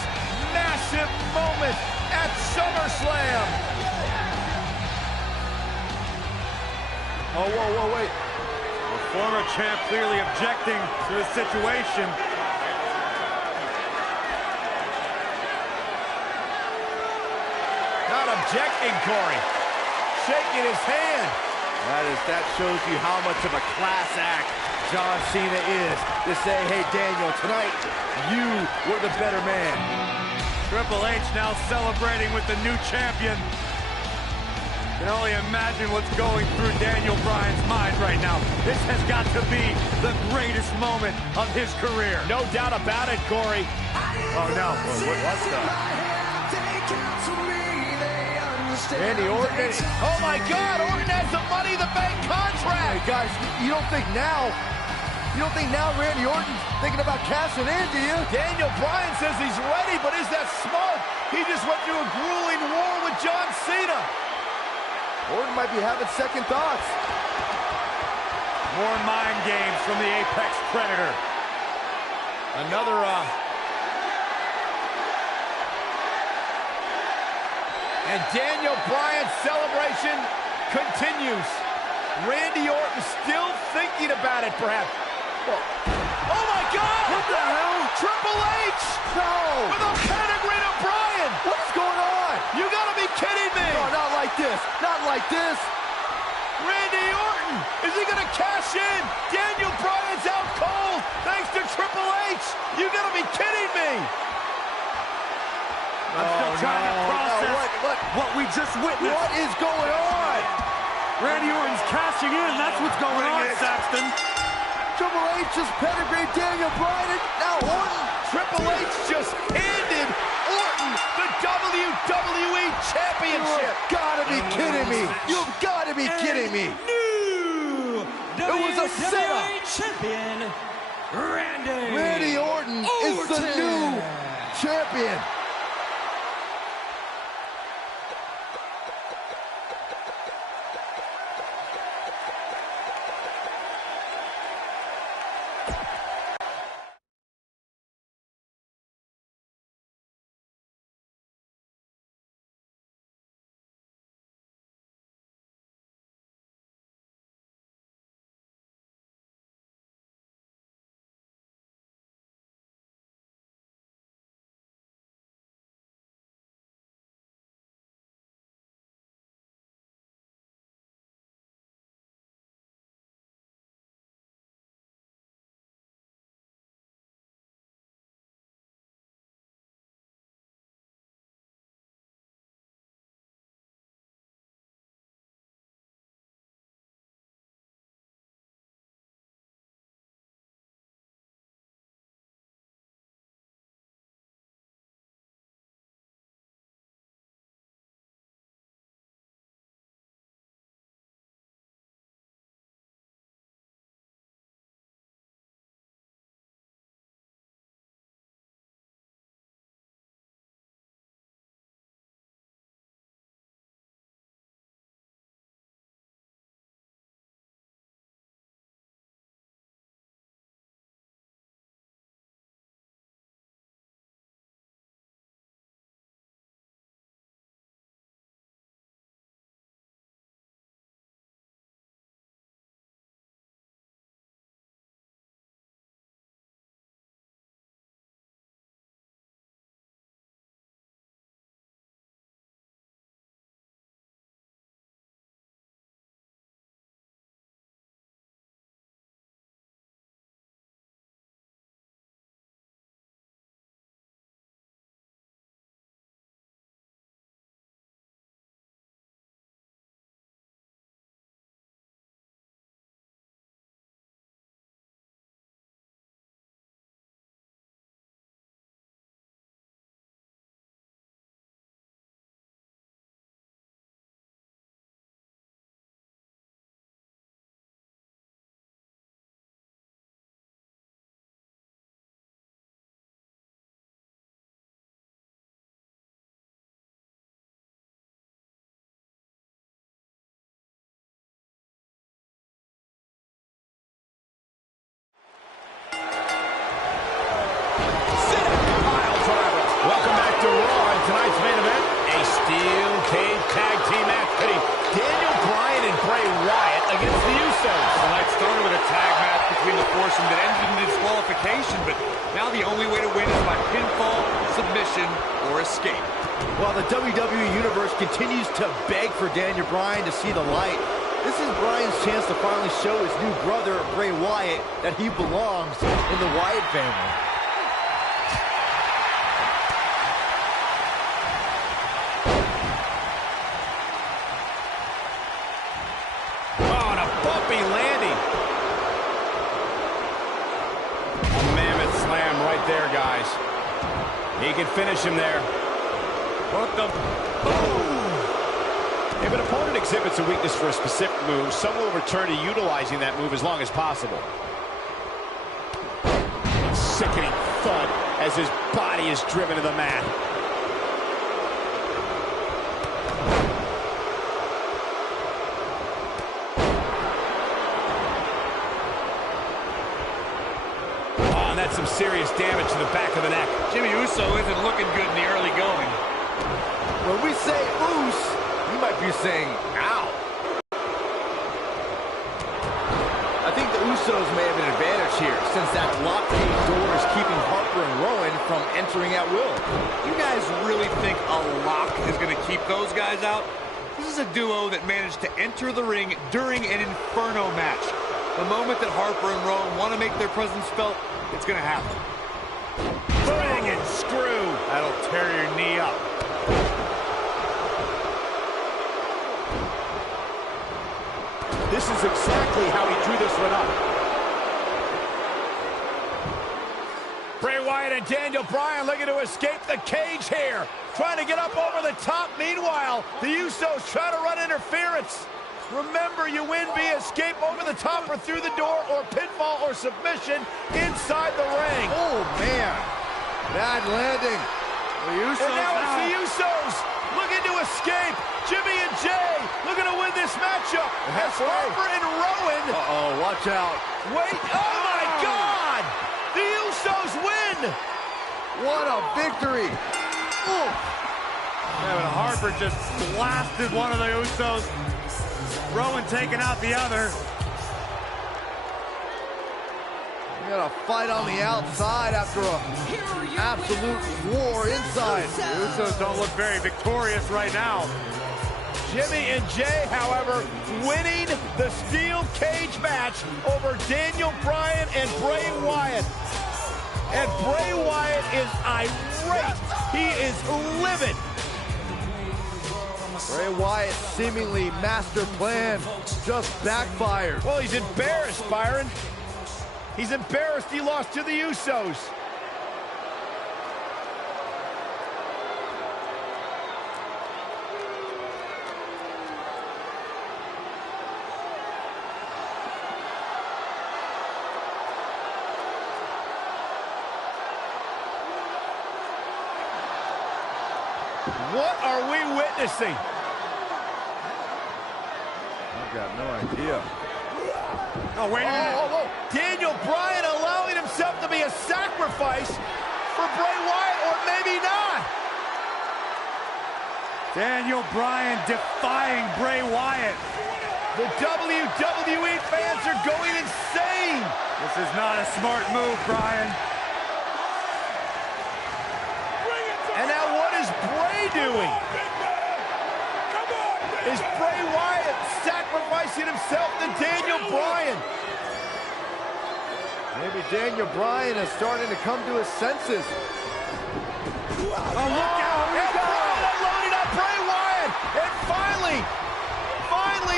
massive moment at SummerSlam. Oh, whoa, wait. The former champ clearly objecting to the situation. Not objecting, Corey. Shaking his hand. That shows you how much of a class act John Cena is. To say, hey, Daniel, tonight, you were the better man. Triple H now celebrating with the new champion. Can only imagine what's going through Daniel Bryan's mind right now. This has got to be the greatest moment of his career. No doubt about it, Corey. Oh, no. What's that? Randy Orton. Oh, my God. Orton has the Money in the Bank contract. Hey, guys, you don't think now Randy Orton's thinking about cashing in, do you? Daniel Bryan says he's ready, but is that smart? He just went through a grueling war with John Cena. Orton might be having second thoughts. More mind games from the Apex Predator. Another, And Daniel Bryan's celebration continues. Randy Orton still thinking about it, perhaps. Oh, my God! What the hell? Triple H! No! With a pedigree to Bryan! What is going on? You gotta be kidding me! No, not like this. Not like this. Randy Orton! Is he gonna cash in? Daniel Bryan's out cold thanks to Triple H! You gotta be kidding me! I'm still trying to process what we just witnessed. What is going on? Randy Orton's cashing in. That's what's going on, Saxton. Triple H just pedigreed Daniel Bryan, and now Orton. Triple H just handed Orton the WWE Championship. You've got to be kidding me. You've got to be kidding me. New It was a setup. Champion, Randy Orton is the new champion. Welcome back to Raw, and tonight's main event, a steel cage tag team match pitting Daniel Bryan and Bray Wyatt against the Usos. The night started with a tag match between the foursome that ended in disqualification, but now the only way to win is by pinfall, submission, or escape. While the WWE Universe continues to beg for Daniel Bryan to see the light, this is Bryan's chance to finally show his new brother, Bray Wyatt, that he belongs in the Wyatt family. Landing. A mammoth slam right there, guys. He can finish him there. What the? If an opponent exhibits a weakness for a specific move, some will return to utilizing that move as long as possible. Sickening thud as his body is driven to the mat. That's some serious damage to the back of the neck. Jimmy Uso isn't looking good in the early going. When we say oos, you might be saying ow. I think the Usos may have an advantage here, since that lock cage door is keeping Harper and Rowan from entering at will. You guys really think a lock is going to keep those guys out? This is a duo that managed to enter the ring during an Inferno match. The moment that Harper and Rowan want to make their presence felt, it's going to happen. Bang and screw. That'll tear your knee up. This is exactly how he drew this one up. Bray Wyatt and Daniel Bryan looking to escape the cage here. trying to get up over the top. Meanwhile, the Usos try to run interference. Remember, you win via escape over the top or through the door, or pinfall or submission inside the ring. Oh, man. Bad landing. The Usos And now it's the Usos looking to escape. Jimmy and Jay looking to win this matchup. As Harper and Rowan. Uh-oh, watch out. Wait, oh my God! The Usos win! What a victory. Ooh. Kevin Harper just blasted one of the Usos. Rowan taking out the other. We got a fight on the outside after an absolute war inside. The Usos don't look very victorious right now. Jimmy and Jay, however, winning the steel cage match over Daniel Bryan and Bray Wyatt. And Bray Wyatt is irate. He is livid. Bray Wyatt seemingly master plan just backfired. Well, he's embarrassed, Byron. He's embarrassed he lost to the Usos. What are we witnessing? I've got no idea. Oh, wait a minute. Daniel Bryan allowing himself to be a sacrifice for Bray Wyatt, or maybe not. Daniel Bryan defying Bray Wyatt. The WWE fans are going insane. This is not a smart move, Bryan. And now what is Bray doing? Is Bray Wyatt sacrificing himself to Daniel Bryan? Maybe Daniel Bryan is starting to come to his senses. Oh, look out! And Bryan loading up Bray Wyatt! And finally,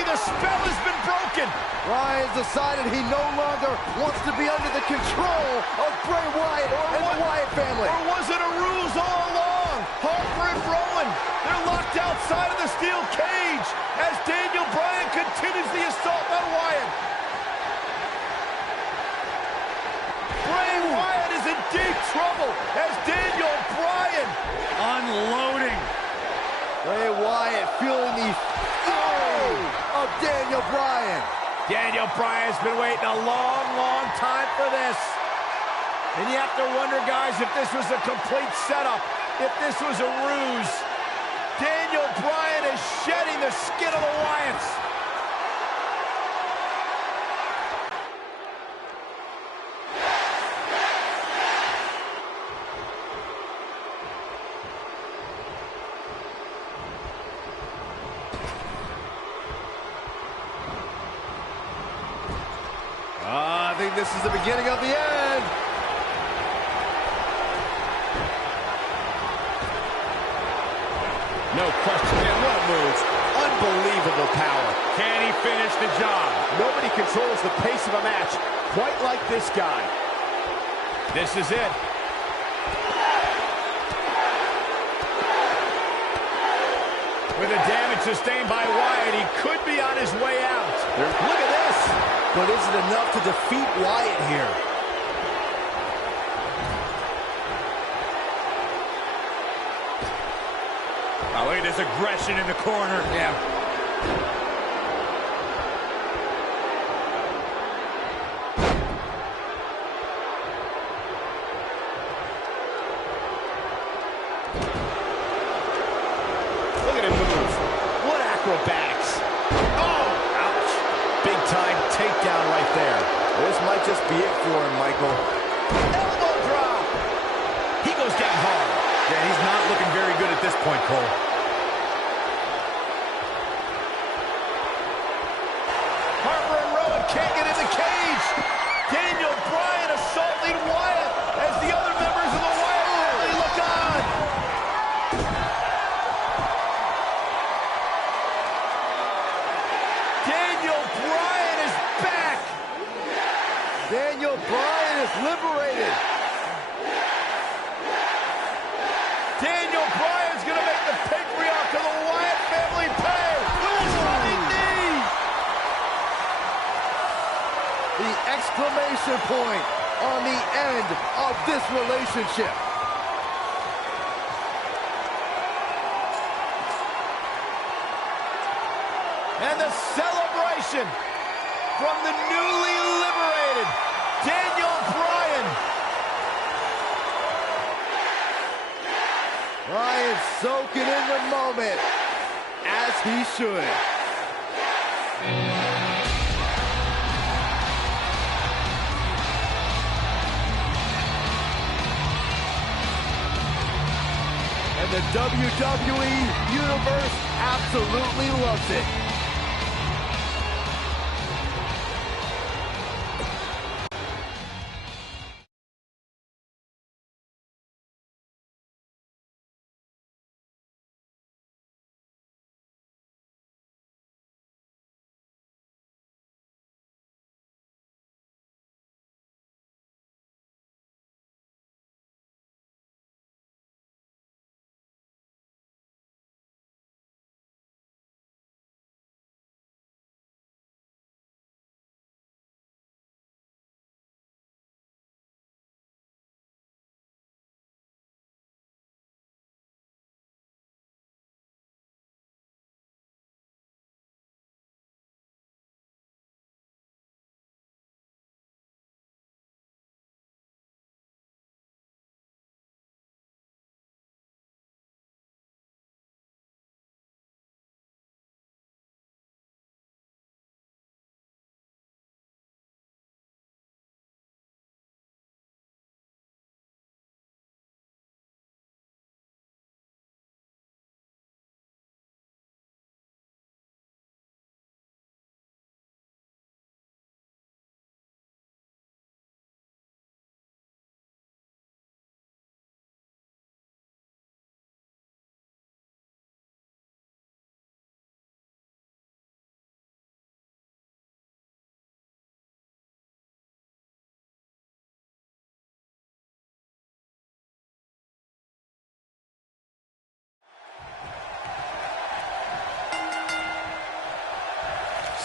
the spell has been broken! Bryan's decided he no longer wants to be under the control of Bray Wyatt and the Wyatt family. Or was it a ruse all along? Harper and Rowan, they're locked outside of the steel cage as Daniel Bryan continues the assault on Wyatt. Bray Wyatt is in deep trouble as Daniel Bryan Unloading. Bray Wyatt feeling the fury of Daniel Bryan. Daniel Bryan's been waiting a long time for this. And you have to wonder, guys, if this was a complete setup, if this was a ruse. Daniel Bryan is shedding the skin of the Wyatts. I think this is the beginning of the end. No question, man, what a move. Unbelievable power. Can he finish the job? Nobody controls the pace of a match quite like this guy. This is it. With the damage sustained by Wyatt, he could be on his way out. Look at this. But is it enough to defeat Wyatt here? Oh, look at this aggression in the corner. Yeah. Look at him move. What acrobatics. Oh, ouch. Big time takedown right there. This might just be it for him, Michael. Elbow drop. He goes down hard. Yeah, he's not looking very good at this point, Cole. Harper and Rowan can't get in the cage. Daniel Bryan assaulting Wyatt as the other members of the Wyatt family look on. Daniel Bryan is back. Daniel Bryan is liberated. Daniel Bryan's going exclamation point on the end of this relationship. And the celebration from the newly liberated Daniel Bryan. Bryan soaking in the moment, as he should. And the WWE Universe absolutely loves it.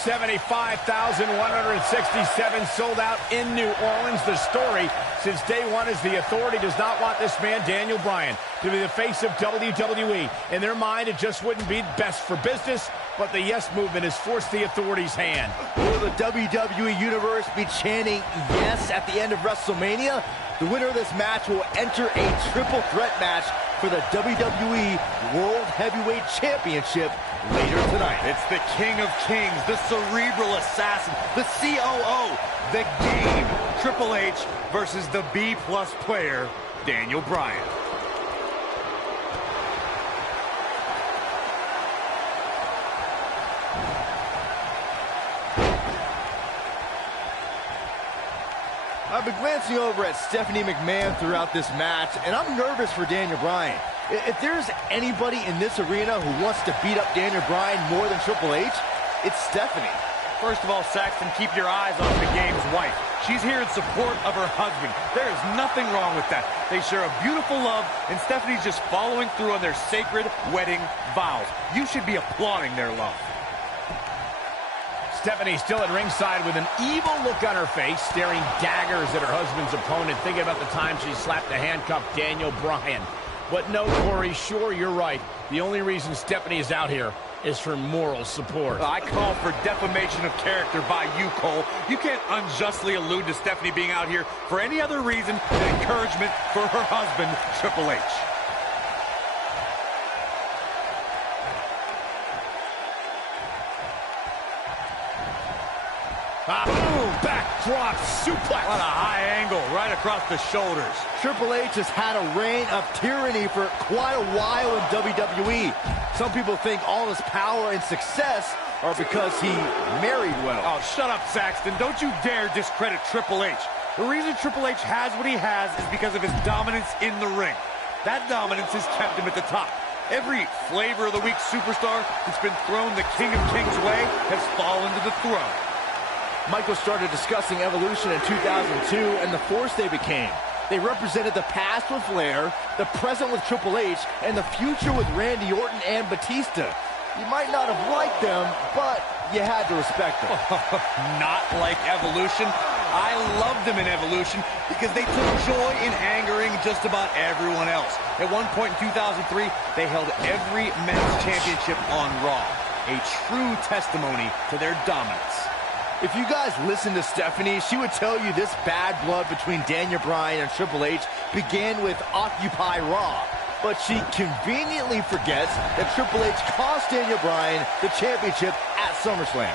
$75,167 sold out in New Orleans. The story since day one is the Authority does not want this man, Daniel Bryan, to be the face of WWE. In their mind, it just wouldn't be best for business, but the Yes movement has forced the Authority's hand. Will the WWE Universe be chanting yes at the end of WrestleMania? The winner of this match will enter a triple threat match for the WWE World Heavyweight Championship later tonight. It's the King of Kings, the Cerebral Assassin, the COO, the Game, Triple H versus the B-plus player, Daniel Bryan. I've been glancing over at Stephanie McMahon throughout this match, and I'm nervous for Daniel Bryan. If there's anybody in this arena who wants to beat up Daniel Bryan more than Triple H, it's Stephanie. First of all, Saxton, keep your eyes on the Game's wife. She's here in support of her husband. There is nothing wrong with that. They share a beautiful love, and Stephanie's just following through on their sacred wedding vows. You should be applauding their love. Stephanie still at ringside with an evil look on her face, staring daggers at her husband's opponent, thinking about the time she slapped the handcuffed Daniel Bryan. But no, Corey, sure, you're right. The only reason Stephanie is out here is for moral support. I call for defamation of character by you, Cole. You can't unjustly allude to Stephanie being out here for any other reason than encouragement for her husband, Triple H. Boom! Backdrop suplex. On a high angle, right across the shoulders. Triple H has had a reign of tyranny for quite a while in WWE. Some people think all his power and success are because he married well. Oh, shut up, Saxton. Don't you dare discredit Triple H. The reason Triple H has what he has is because of his dominance in the ring. That dominance has kept him at the top. Every flavor of the week superstar that's been thrown the King of Kings way has fallen to the throne. Michael started discussing Evolution in 2002 and the force they became. They represented the past with Flair, the present with Triple H, and the future with Randy Orton and Batista. You might not have liked them, but you had to respect them. Not like Evolution. I loved them in Evolution because they took joy in angering just about everyone else. At one point in 2003, they held every men's championship on Raw. A true testimony to their dominance. If you guys listen to Stephanie, she would tell you this bad blood between Daniel Bryan and Triple H began with Occupy Raw. But she conveniently forgets that Triple H cost Daniel Bryan the championship at SummerSlam.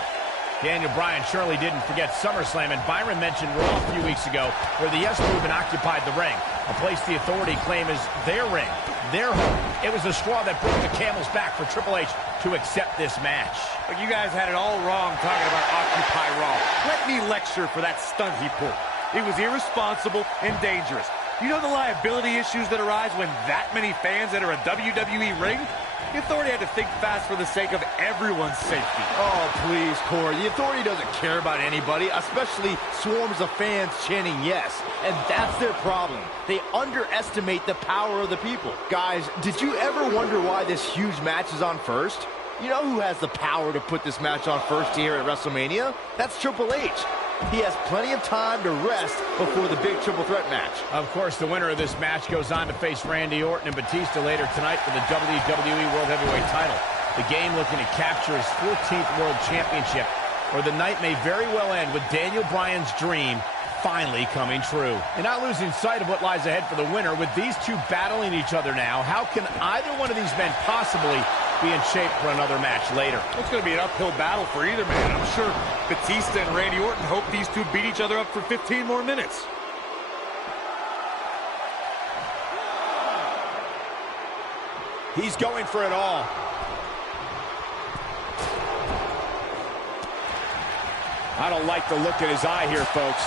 Daniel Bryan surely didn't forget SummerSlam, and Byron mentioned Raw a few weeks ago where the Yes Movement occupied the ring, a place the Authority claim is their ring, their home. It was the straw that broke the camel's back for Triple H to accept this match. But you guys had it all wrong talking about Occupy Raw. Let me lecture for that stunt he pulled. It was irresponsible and dangerous. You know the liability issues that arise when that many fans enter a WWE ring? The Authority had to think fast for the sake of everyone's safety. Oh, please, Corey. The Authority doesn't care about anybody, especially swarms of fans chanting yes. And that's their problem. They underestimate the power of the people. Guys, did you ever wonder why this huge match is on first? You know who has the power to put this match on first here at WrestleMania? That's Triple H. He has plenty of time to rest before the big triple threat match. Of course, the winner of this match goes on to face Randy Orton and Batista later tonight for the WWE World Heavyweight title. The game looking to capture his 14th World Championship, or the night may very well end with Daniel Bryan's dream finally coming true. And not losing sight of what lies ahead for the winner, with these two battling each other now, how can either one of these men possibly be in shape for another match later? It's going to be an uphill battle for either man. I'm sure Batista and Randy Orton hope these two beat each other up for 15 more minutes. He's going for it all. I don't like the look in his eye here, folks.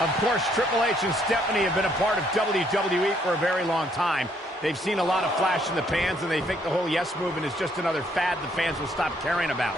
Of course, Triple H and Stephanie have been a part of WWE for a very long time. They've seen a lot of flash in the pans, and they think the whole Yes Movement is just another fad the fans will stop caring about.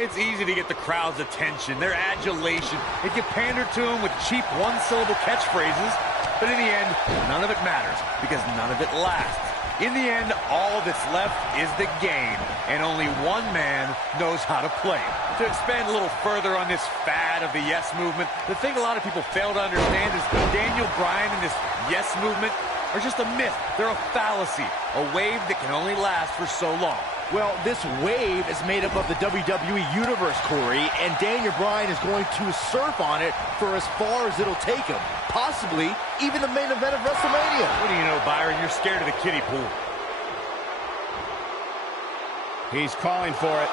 It's easy to get the crowd's attention, their adulation, if you pander to them with cheap one-syllable catchphrases. But in the end, none of it matters, because none of it lasts. In the end, all that's left is the game, and only one man knows how to play it. To expand a little further on this fad of the Yes Movement, the thing a lot of people fail to understand is Daniel Bryan and this Yes Movement are just a myth. They're a fallacy, a wave that can only last for so long. Well, this wave is made up of the WWE Universe, Corey, and Daniel Bryan is going to surf on it for as far as it'll take him. Possibly even the main event of WrestleMania. What do you know, Byron? You're scared of the kiddie pool. He's calling for it.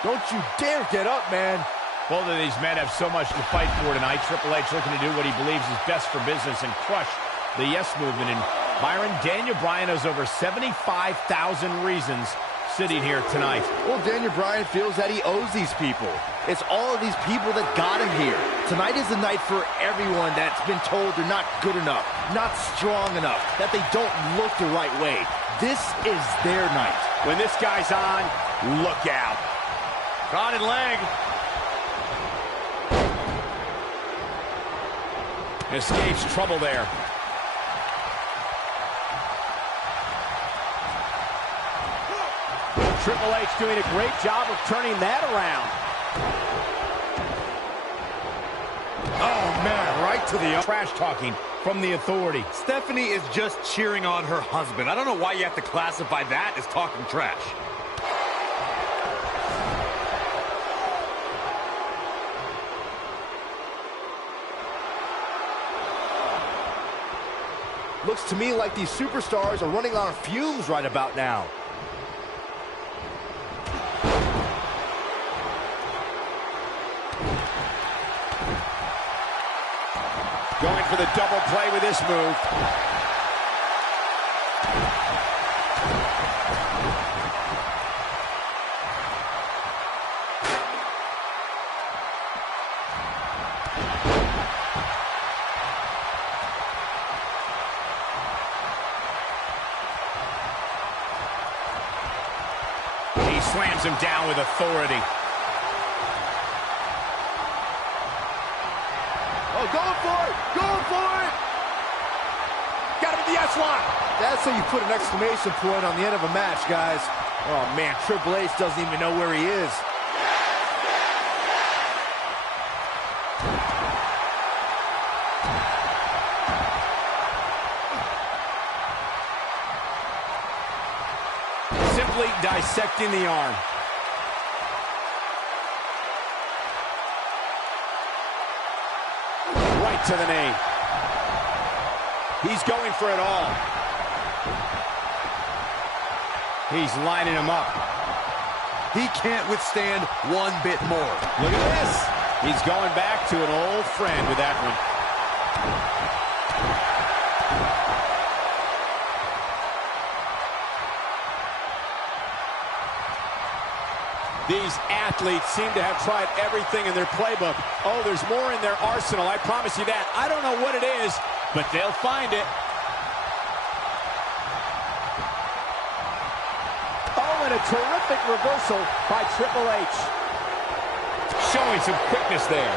Don't you dare get up, man. Both of these men have so much to fight for tonight. Triple H looking to do what he believes is best for business and crush the Yes Movement. And Byron, Daniel Bryan has over 75,000 reasons sitting here tonight. Well, Daniel Bryan feels that he owes these people. It's all of these people that got him here. Tonight is the night for everyone that's been told they're not good enough, not strong enough, that they don't look the right way. This is their night. When this guy's on, look out. Prodded leg. Escapes trouble there. Triple H doing a great job of turning that around. Oh, man, right to the trash talking from the Authority. Stephanie is just cheering on her husband. I don't know why you have to classify that as talking trash. Looks to me like these superstars are running on fumes right about now. Going for the double play with this move. He slams him down with authority. Oh, going for it! Going for it! Got him at the S-lock. That's how you put an exclamation point on the end of a match, guys. Oh, man, Triple H doesn't even know where he is. dissecting the arm. Right to the knee. He's going for it all. He's lining him up. He can't withstand one bit more. Look at this. He's going back to an old friend with that one. These athletes seem to have tried everything in their playbook. Oh, there's more in their arsenal, I promise you that. I don't know what it is, but they'll find it. Oh, and a terrific reversal by Triple H. Showing some quickness there.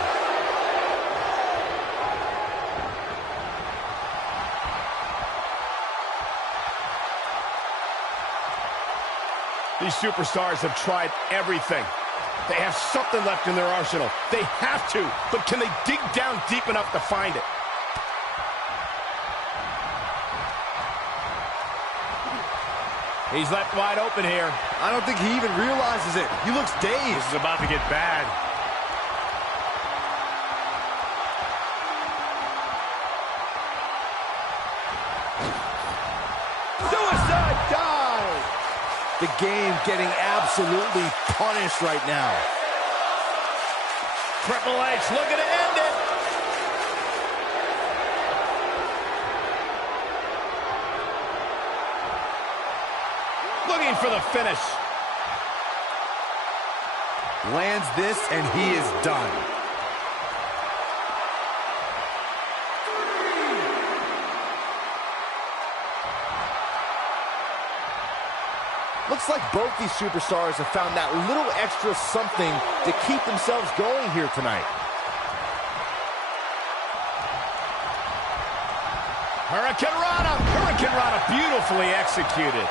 These superstars have tried everything. They have something left in their arsenal. They have to, but can they dig down deep enough to find it? He's left wide open here. I don't think he even realizes it. He looks dazed. This is about to get bad. Suicide dive! The game getting absolutely punished right now. Triple H looking to end it. Looking for the finish. Lands this, and he is done. Looks like both these superstars have found that little extra something to keep themselves going here tonight. Hurricane Rana. Hurricane Rana beautifully executed.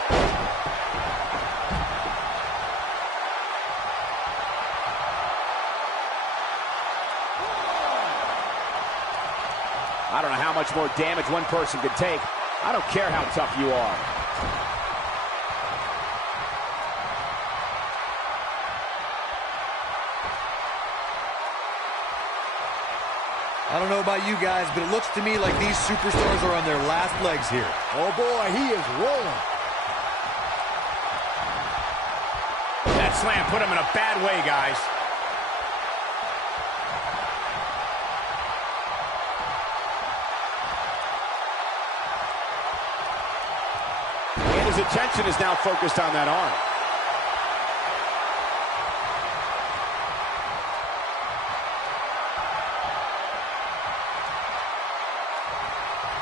I don't know how much more damage one person could take. I don't care how tough you are. I don't know about you guys, but it looks to me like these superstars are on their last legs here. Oh boy, he is rolling. That slam put him in a bad way, guys. And his attention is now focused on that arm.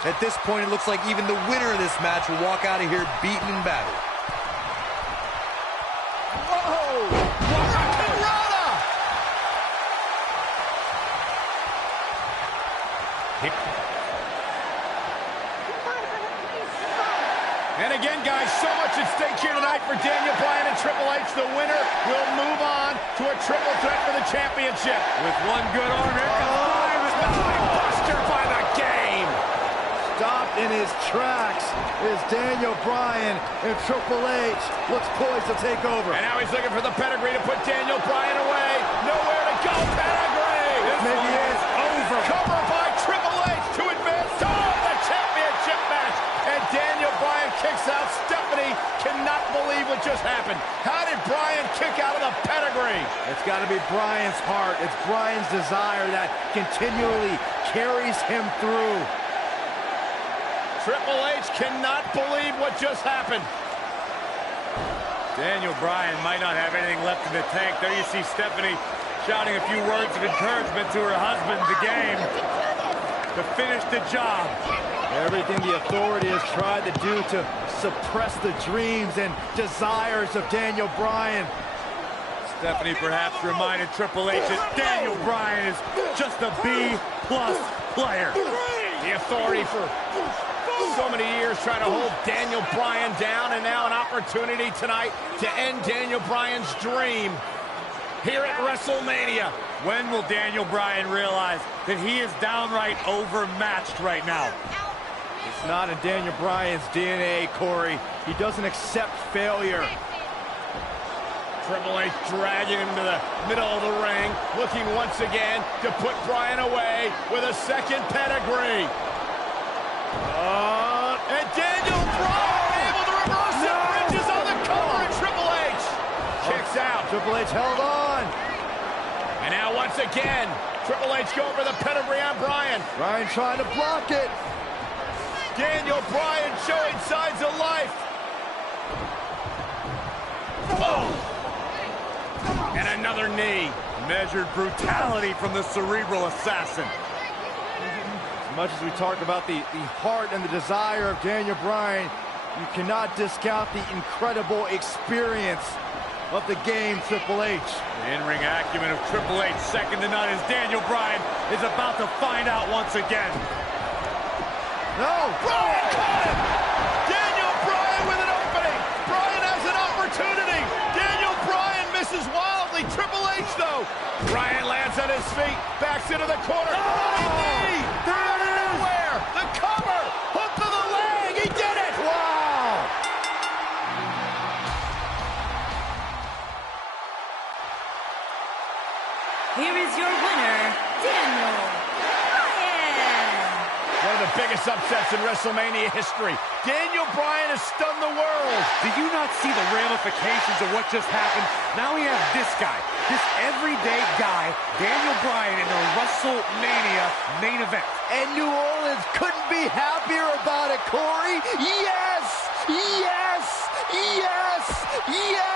At this point, it looks like even the winner of this match will walk out of here beaten and battered. Whoa! Hurricane Rana! And again, guys, so much at stake here tonight for Daniel Bryan and Triple H. The winner will move on to a triple threat for the championship. With one good arm, here comes Bryan. Buster by the game. Stopped in his tracks is Daniel Bryan, and Triple H looks poised to take over. And now he's looking for the pedigree to put Daniel Bryan away. Nowhere to go, pedigree. This maybe is over. Cover by Triple H to advance to the championship match. And Daniel Bryan kicks out. Stephanie cannot believe what just happened. How did Bryan kick out of the pedigree? It's got to be Bryan's heart. It's Bryan's desire that continually carries him through. Triple H cannot believe what just happened. Daniel Bryan might not have anything left in the tank. There you see Stephanie shouting a few words of encouragement to her husband, the game, to finish the job. Everything the authority has tried to do to suppress the dreams and desires of Daniel Bryan. Stephanie perhaps reminded Triple H that Daniel Bryan is just a B-plus player. The authority for so many years trying to hold Daniel Bryan down, and now an opportunity tonight to end Daniel Bryan's dream here at WrestleMania. When will Daniel Bryan realize that he is downright overmatched right now? It's not in Daniel Bryan's DNA, Corey. He doesn't accept failure. Triple H dragging him to the middle of the ring, looking once again to put Bryan away with a second pedigree. And Daniel Bryan able to reverse it. Bridges on the cover, and Triple H kicks out. Triple H held on. And now once again, Triple H going for the pedigree on Bryan. Bryan trying to block it. Daniel Bryan showing signs of life. Oh! And another knee. Measured brutality from the cerebral assassin. As much as we talk about the heart and the desire of Daniel Bryan, you cannot discount the incredible experience of the game, Triple H. The in-ring acumen of Triple H, second to none, as Daniel Bryan is about to find out once again. No! Bryan caught him! Daniel Bryan with an opening! Bryan has an opportunity! Daniel Bryan misses wildly! Triple H, though! Bryan lands on his feet, backs into the corner. Knee! Out of nowhere! The cover! Hook to the leg! He did it! Wow! Here is your winner, Daniel Bryan. One of the biggest upsets in WrestleMania history. Daniel Bryan has stunned the world. Did you not see the ramifications of what just happened? Now we have this guy, this everyday guy, Daniel Bryan, in the WrestleMania main event. And New Orleans couldn't be happier about it, Corey. Yes! Yes! Yes! Yes!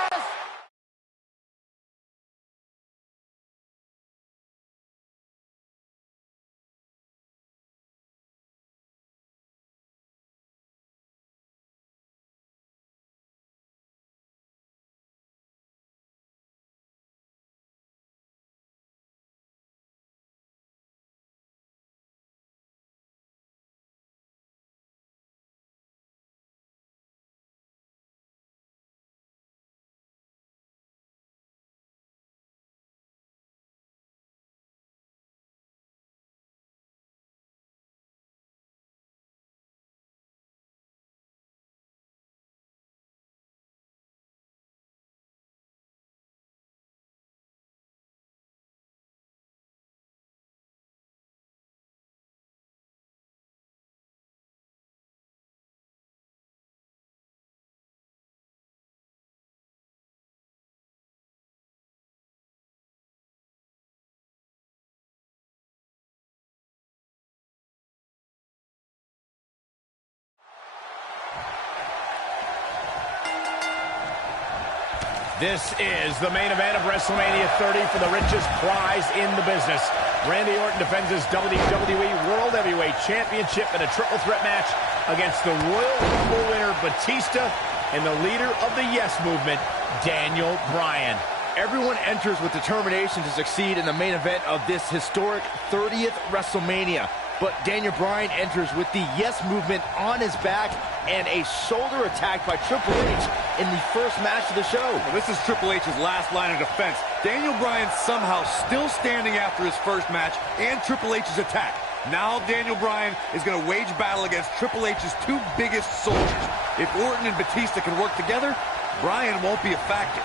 This is the main event of WrestleMania 30 for the richest prize in the business. Randy Orton defends his WWE World Heavyweight Championship in a triple threat match against the Royal Rumble winner Batista and the leader of the Yes Movement, Daniel Bryan. Everyone enters with determination to succeed in the main event of this historic 30th WrestleMania. But Daniel Bryan enters with the Yes Movement on his back and a shoulder attack by Triple H in the first match of the show. Well, this is Triple H's last line of defense. Daniel Bryan somehow still standing after his first match and Triple H's attack. Now Daniel Bryan is going to wage battle against Triple H's two biggest soldiers. If Orton and Batista can work together, Bryan won't be a factor.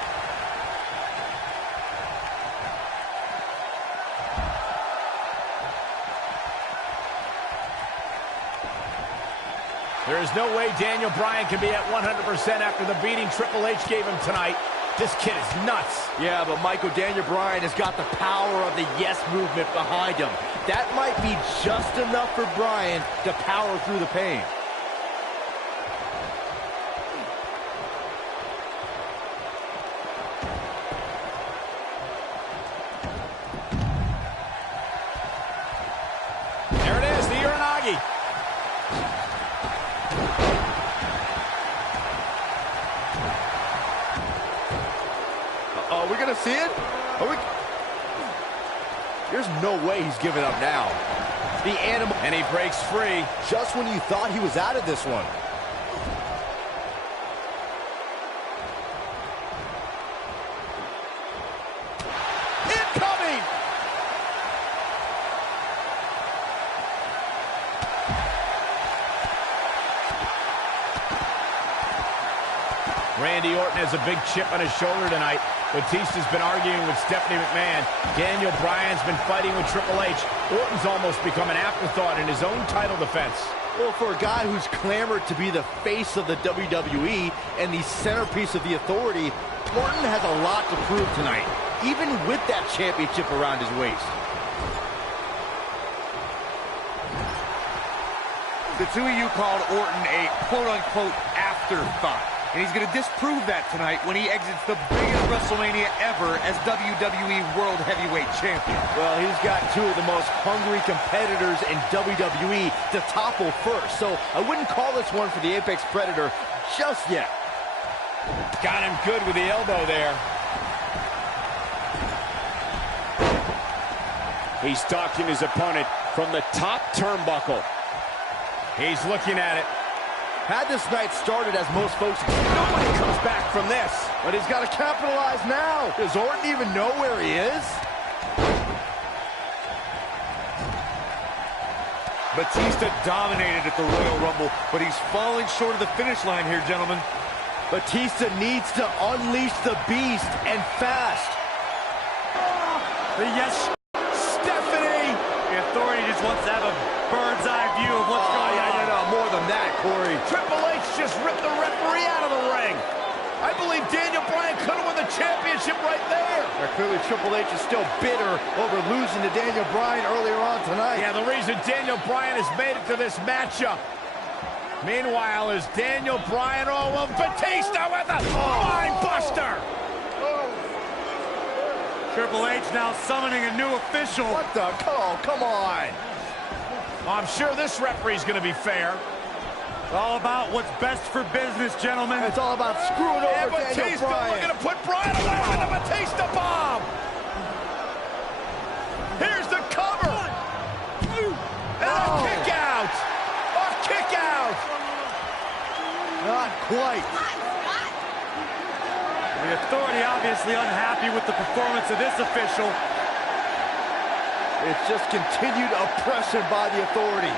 There is no way Daniel Bryan can be at 100% after the beating Triple H gave him tonight. This kid is nuts. Yeah, but Michael, Daniel Bryan has got the power of the Yes Movement behind him. That might be just enough for Bryan to power through the pain. There it is, the Uranagi. Are we gonna see it? Are we? There's no way he's giving up now. The animal. And he breaks free. Just when you thought he was out of this one. Incoming! Randy Orton has a big chip on his shoulder tonight. Batista's been arguing with Stephanie McMahon. Daniel Bryan's been fighting with Triple H. Orton's almost become an afterthought in his own title defense. Well, for a guy who's clamored to be the face of the WWE and the centerpiece of the Authority, Orton has a lot to prove tonight, even with that championship around his waist. The two of you called Orton a quote-unquote afterthought. And he's going to disprove that tonight when he exits the biggest WrestleMania ever as WWE World Heavyweight Champion. Well, he's got two of the most hungry competitors in WWE to topple first, so I wouldn't call this one for the Apex Predator just yet. Got him good with the elbow there. He's stalking his opponent from the top turnbuckle. He's looking at it. Had this night started as most folks Nobody comes back from this. but he's got to capitalize now. Does Orton even know where he is? Batista dominated at the Royal Rumble, but he's falling short of the finish line here, gentlemen. Batista needs to unleash the beast, and fast. Yes, Stephanie! the Authority just wants to have a bird's eye view of what's going on. More than that, Corey. Triple H just ripped the referee out of the ring. I believe Daniel Bryan could have won the championship right there. Clearly, Triple H is still bitter over losing to Daniel Bryan earlier on tonight. Yeah, the reason Daniel Bryan has made it to this matchup. Meanwhile, is Daniel Bryan, Batista with a mind buster. Triple H now summoning a new official. What the? Oh, come on. I'm sure this referee's going to be fair. All about what's best for business, gentlemen. It's all about screwing over And Daniel Batista Bryan. looking to put Bryan away with the Batista bomb. Here's the cover. And a kick out. A kick out. Not quite. The Authority obviously unhappy with the performance of this official. It's just continued oppression by the Authority.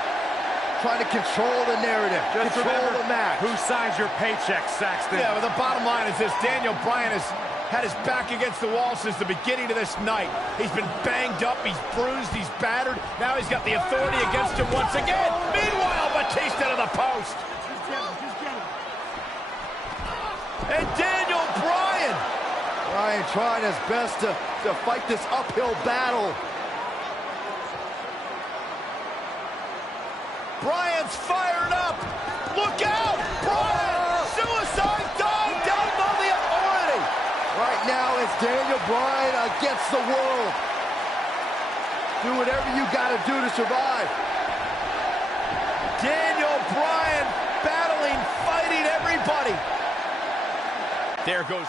Trying to control the narrative, Just control remember the match. who signs your paycheck, Saxton. Yeah, but the bottom line is this. Daniel Bryan has had his back against the wall since the beginning of this night. He's been banged up, he's bruised, he's battered. Now he's got the Authority against him once again. Meanwhile, Batista to the post. And Daniel Bryan. Bryan trying his best to fight this uphill battle. Bryan's fired up. Look out! Bryan! Suicide dive down by the Authority. Right now, it's Daniel Bryan against the world. Do whatever you got to do to survive. Daniel Bryan battling, fighting everybody. There goes.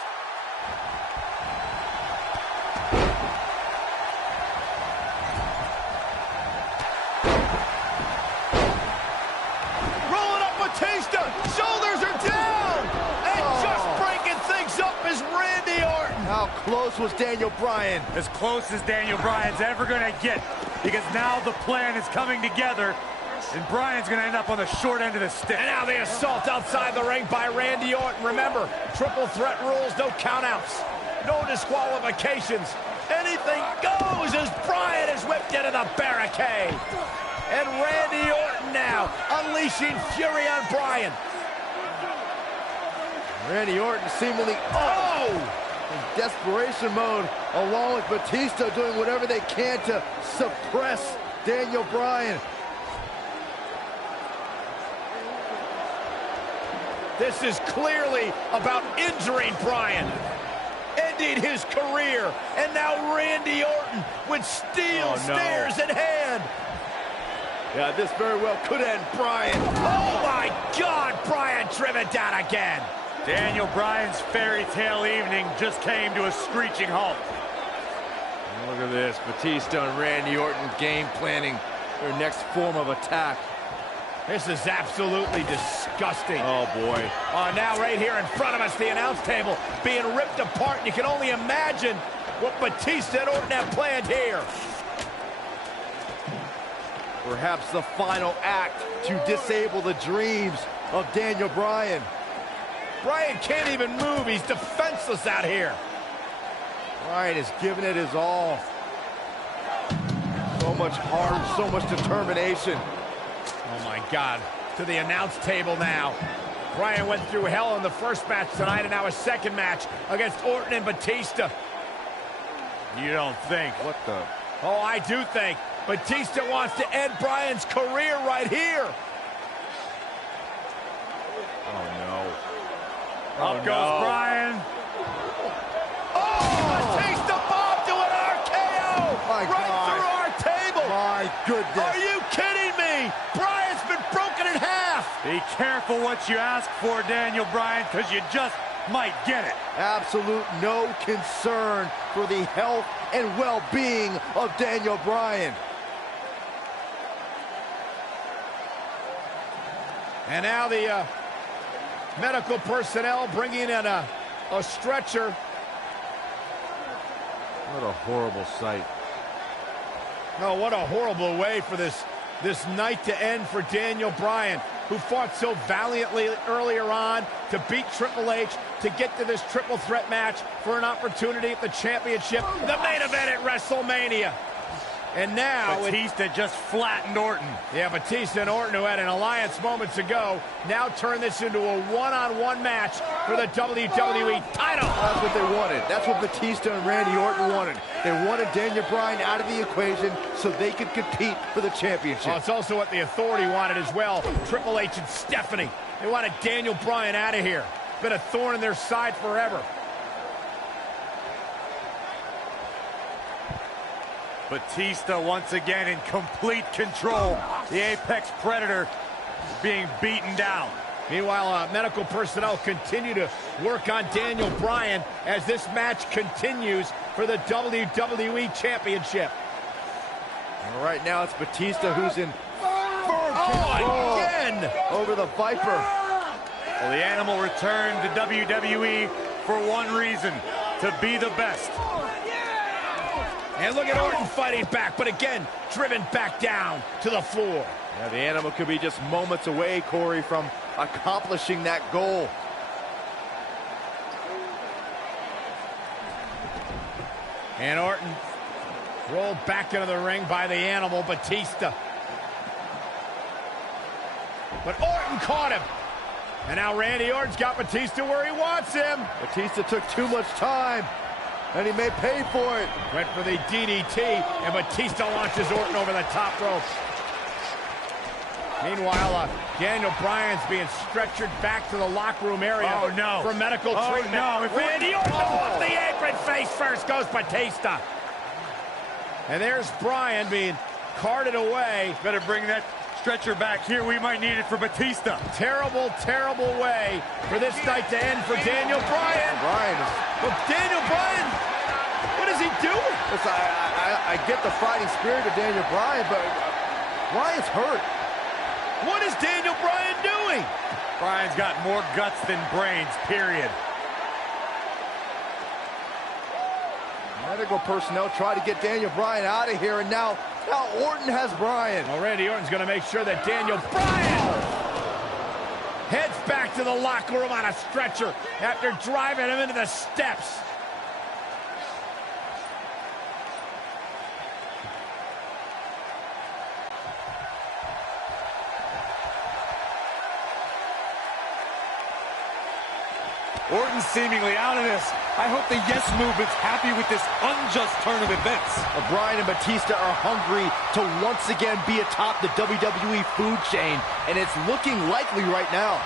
Rolling up Batista. Shoulders are down. And just breaking things up is Randy Orton. How close was Daniel Bryan? As close as Daniel Bryan's ever going to get, because now the plan is coming together, and Bryan's going to end up on the short end of the stick. And now the assault outside the ring by Randy Orton. Remember, triple threat rules, no countouts, no disqualifications. Anything goes as Bryan is whipped into the barricade. And Randy Orton now unleashing fury on Bryan. Randy Orton seemingly in desperation mode, along with Batista doing whatever they can to suppress Daniel Bryan. This is clearly about injuring Bryan, ending his career, and now Randy Orton with steel stairs in hand. Yeah, this very well could end Bryan. Oh my God, Bryan driven down again. Daniel Bryan's fairy tale evening just came to a screeching halt. Look at this, Batista and Randy Orton game planning their next form of attack. This is absolutely disgusting. Oh boy. Now right here in front of us, the announce table being ripped apart. You can only imagine what Batista and Orton have planned here. Perhaps the final act to disable the dreams of Daniel Bryan. Bryan can't even move. He's defenseless out here. Bryan is giving it his all. So much heart, so much determination. Oh my God, to the announce table now. Bryan went through hell in the first match tonight, and now a second match against Orton and Batista. You don't think? What the? Oh, I do think. Batista wants to end Bryan's career right here. Oh no. Up goes Bryan. Oh, Batista bombed to an RKO! My right God. through our table! My goodness. Are you kidding me? Bryan's been broken in half! Be careful what you ask for, Daniel Bryan, because you just might get it. Absolute no concern for the health and well-being of Daniel Bryan. And now the medical personnel bringing in a stretcher. What a horrible sight. Oh, what a horrible way for this night to end for Daniel Bryan, who fought so valiantly earlier on to beat Triple H, to get to this triple threat match for an opportunity at the championship, the main event at WrestleMania. And now Batista just flattened Orton. Yeah, Batista and Orton, who had an alliance moments ago, now turn this into a one-on-one match for the WWE title. That's what they wanted. That's what Batista and Randy Orton wanted. They wanted Daniel Bryan out of the equation so they could compete for the championship. Well, it's also what the Authority wanted as well. Triple H and Stephanie. They wanted Daniel Bryan out of here. Been a thorn in their side forever. Batista once again in complete control. The Apex Predator being beaten down. Meanwhile, medical personnel continue to work on Daniel Bryan as this match continues for the WWE Championship. And right now it's Batista who's in firm control again over the Viper. Well, the Animal returned to WWE for one reason, to be the best. And look at Orton fighting back, but again, driven back down to the floor. Yeah, the Animal could be just moments away, Corey, from accomplishing that goal. And Orton rolled back into the ring by the Animal, Batista. But Orton caught him. And now Randy Orton's got Batista where he wants him. Batista took too much time, and he may pay for it. Went for the DDT, and Batista launches Orton over the top rope. Meanwhile, Daniel Bryan's being stretchered back to the locker room area for medical treatment. No. Randy Orton off the apron, face first goes Batista. And there's Bryan being carted away. Better bring that stretcher back here. We might need it for Batista. Terrible, terrible way for this night to end for Daniel Bryan. Well, Daniel Bryan, what is he doing? Listen, I get the fighting spirit of Daniel Bryan, but Bryan's hurt. What is Daniel Bryan doing? Bryan's got more guts than brains, period. Medical personnel try to get Daniel Bryan out of here, and now Orton has Bryan. Well, Randy Orton's going to make sure that Daniel Bryan heads back to the locker room on a stretcher after driving him into the steps. Orton seemingly out of this. I hope the Yes Movement's happy with this unjust turn of events. Bryan and Batista are hungry to once again be atop the WWE food chain, and it's looking likely right now.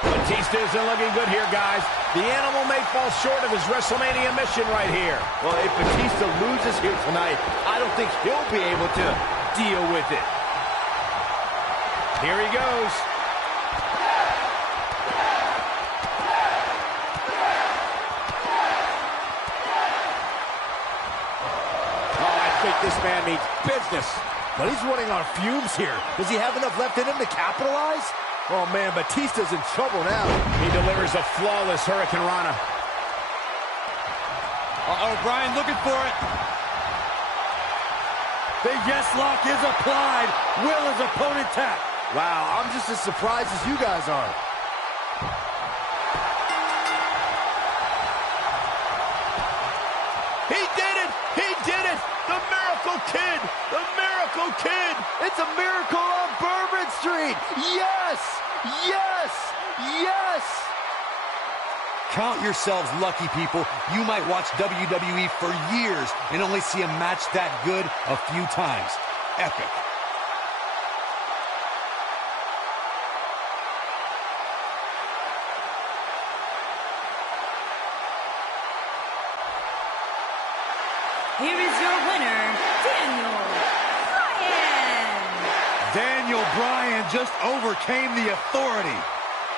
Batista isn't looking good here, guys. The Animal may fall short of his WrestleMania mission right here. Well, if Batista loses here tonight, I don't think he'll be able to deal with it. Here he goes. This man means business. But he's running on fumes here. Does he have enough left in him to capitalize? Oh, man, Batista's in trouble now. He delivers a flawless Hurricane Rana. Uh-oh, Bryan looking for it. The Yes Lock is applied. Will his opponent tap? Wow, I'm just as surprised as you guys are. It's a miracle on Bourbon Street. Yes! Yes! Yes! Count yourselves lucky, people. You might watch WWE for years and only see a match that good a few times. Epic. Here is your winner, Daniel Bryan. Daniel Bryan just overcame the Authority.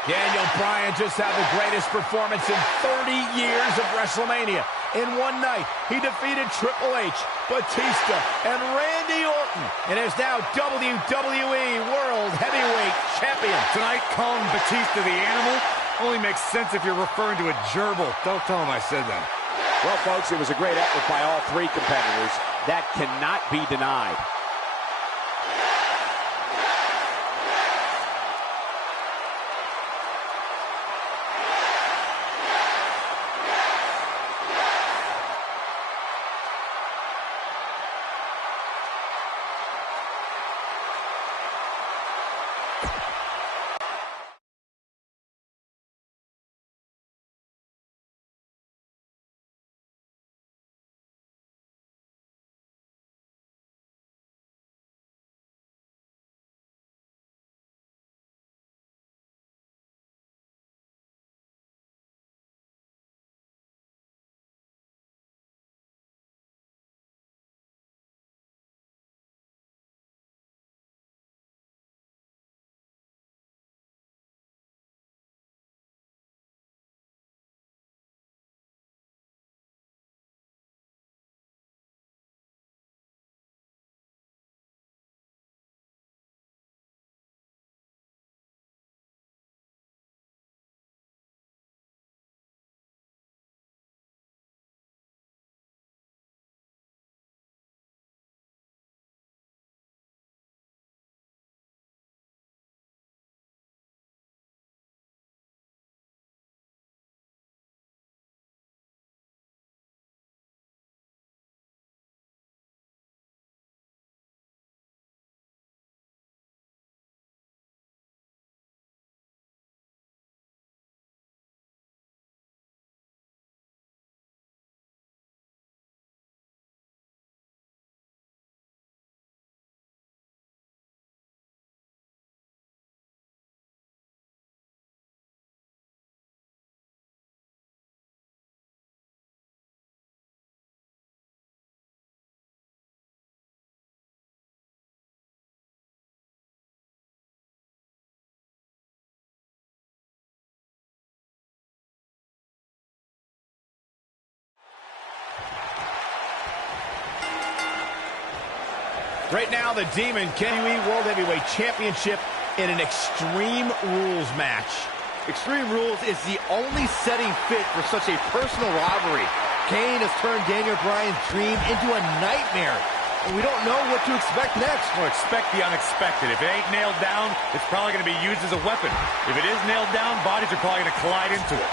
Daniel Bryan just had the greatest performance in 30 years of WrestleMania. In one night, he defeated Triple H, Batista, and Randy Orton, and is now WWE World Heavyweight Champion. Tonight, calling Batista the Animal only makes sense if you're referring to a gerbil. Don't tell him I said that. Well, folks, it was a great effort by all three competitors. That cannot be denied. Right now, the Demon WWE World Heavyweight Championship in an Extreme Rules match. Extreme Rules is the only setting fit for such a personal rivalry. Kane has turned Daniel Bryan's dream into a nightmare, and we don't know what to expect next. Well, expect the unexpected. If it ain't nailed down, it's probably going to be used as a weapon. If it is nailed down, bodies are probably going to collide into it.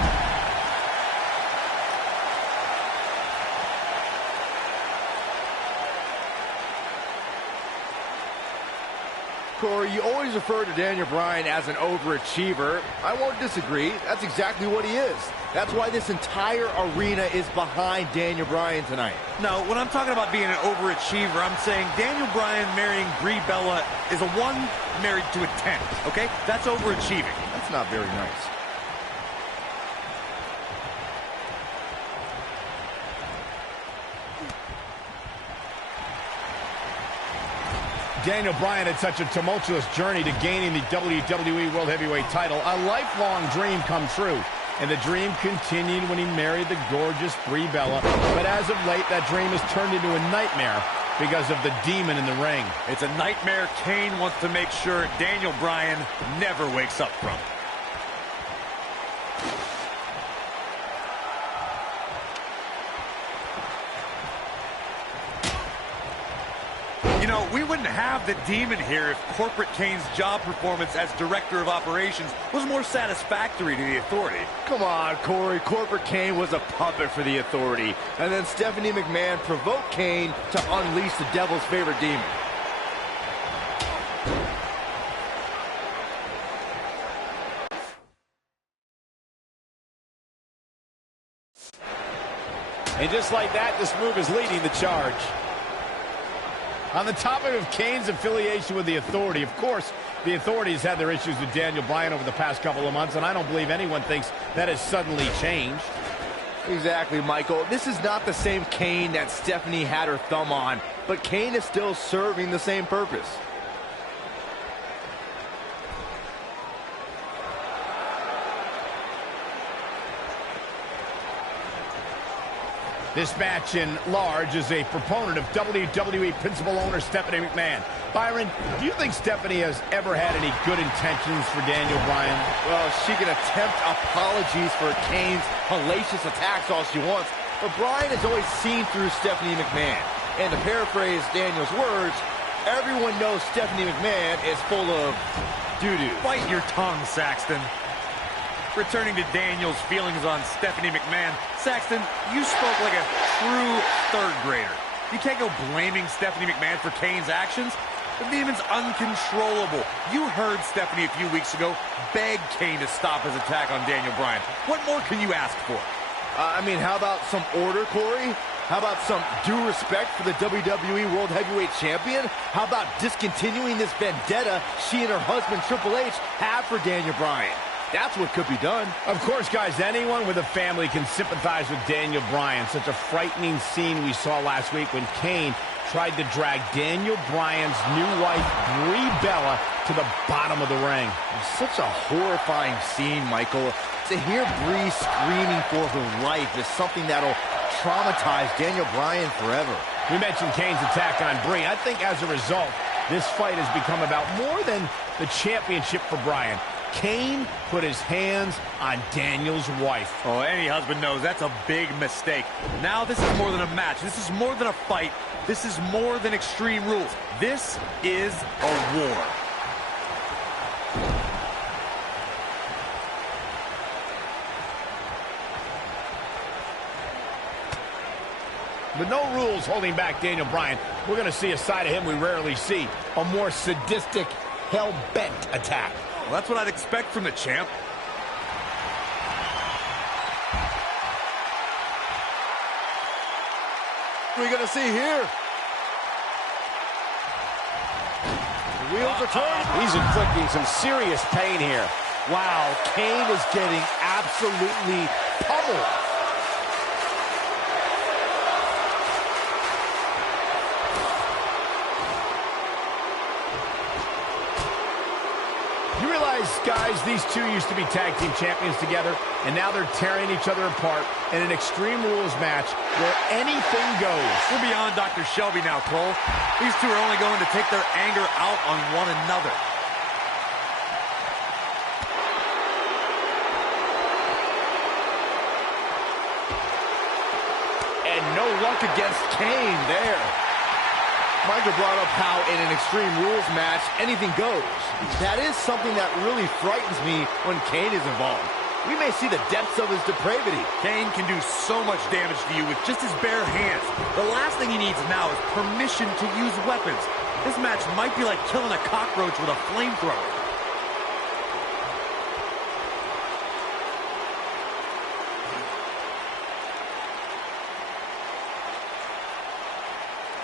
Corey, you always refer to Daniel Bryan as an overachiever. I won't disagree. That's exactly what he is. That's why this entire arena is behind Daniel Bryan tonight. No, when I'm talking about being an overachiever, I'm saying Daniel Bryan marrying Brie Bella is a 1 married to a 10, okay? That's overachieving. That's not very nice. Daniel Bryan had such a tumultuous journey to gaining the WWE World Heavyweight title. A lifelong dream come true. And the dream continued when he married the gorgeous Brie Bella. But as of late, that dream has turned into a nightmare because of the Demon in the ring. It's a nightmare Kane wants to make sure Daniel Bryan never wakes up from. You know, we wouldn't have the Demon here if Corporate Kane's job performance as Director of Operations was more satisfactory to the Authority. Come on, Corey. Corporate Kane was a puppet for the Authority. And then Stephanie McMahon provoked Kane to unleash the Devil's favorite demon. And just like that, this move is leading the charge. On the topic of Kane's affiliation with the Authority, of course, the Authority has had their issues with Daniel Bryan over the past couple of months, and I don't believe anyone thinks that has suddenly changed. Exactly, Michael. This is not the same Kane that Stephanie had her thumb on, but Kane is still serving the same purpose. This match in large is a proponent of WWE principal owner Stephanie McMahon. Byron, do you think Stephanie has ever had any good intentions for Daniel Bryan? Well, she can attempt apologies for Kane's hellacious attacks all she wants, but Bryan has always seen through Stephanie McMahon. And to paraphrase Daniel's words, everyone knows Stephanie McMahon is full of doo-doo. Bite your tongue, Saxton. Returning to Daniel's feelings on Stephanie McMahon, Saxton, you spoke like a true third grader. You can't go blaming Stephanie McMahon for Kane's actions. The demon's uncontrollable. You heard Stephanie a few weeks ago beg Kane to stop his attack on Daniel Bryan. What more can you ask for? How about some order, Corey? How about some due respect for the WWE World Heavyweight Champion? How about discontinuing this vendetta she and her husband Triple H have for Daniel Bryan? That's what could be done. Of course, guys, anyone with a family can sympathize with Daniel Bryan. Such a frightening scene we saw last week when Kane tried to drag Daniel Bryan's new wife, Brie Bella, to the bottom of the ring. Such a horrifying scene, Michael. To hear Brie screaming for her life is something that'll traumatize Daniel Bryan forever. We mentioned Kane's attack on Brie. I think as a result, this fight has become about more than the championship for Bryan. Kane put his hands on Daniel's wife. Oh, any husband knows that's a big mistake. Now this is more than a match. This is more than a fight. This is more than Extreme Rules. This is a war. With no rules holding back Daniel Bryan, we're going to see a side of him we rarely see. A more sadistic, hell-bent attack. Well, that's what I'd expect from the champ. What are we going to see here? The wheels are turning. He's inflicting some serious pain here. Wow, Kane is getting absolutely pummeled. You realize, guys, these two used to be tag team champions together, and now they're tearing each other apart in an Extreme Rules match where anything goes. We're beyond Dr. Shelby now, Cole. These two are only going to take their anger out on one another. And no luck against Kane there. Michael brought up how in an Extreme Rules match, anything goes. That is something that really frightens me when Kane is involved. We may see the depths of his depravity. Kane can do so much damage to you with just his bare hands. The last thing he needs now is permission to use weapons. This match might be like killing a cockroach with a flamethrower.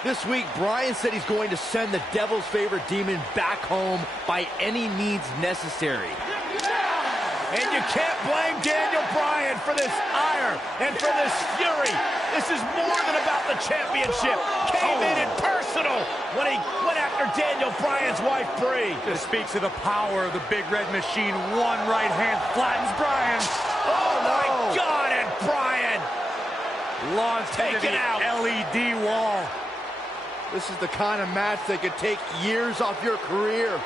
This week, Bryan said he's going to send the Devil's favorite demon back home by any means necessary. And you can't blame Daniel Bryan for this ire and for this fury. This is more than about the championship. Kane made it personal when he went after Daniel Bryan's wife, Brie. This speaks of the power of the Big Red Machine. One right hand flattens Bryan. Oh, my God, and Bryan Launched into the LED wall. This is the kind of match that could take years off your career.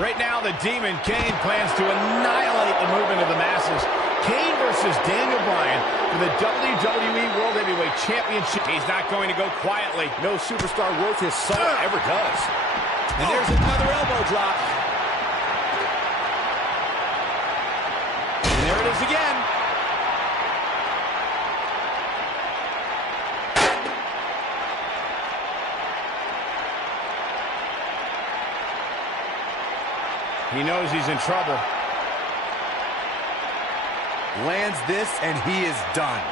Right now, the Demon Kane plans to annihilate the movement of the masses. Kane versus Daniel Bryan for the WWE World Heavyweight Championship. He's not going to go quietly. No superstar worth his salt ever does. And there's another elbow drop. And there it is again. He knows he's in trouble. Lands this, and he is done.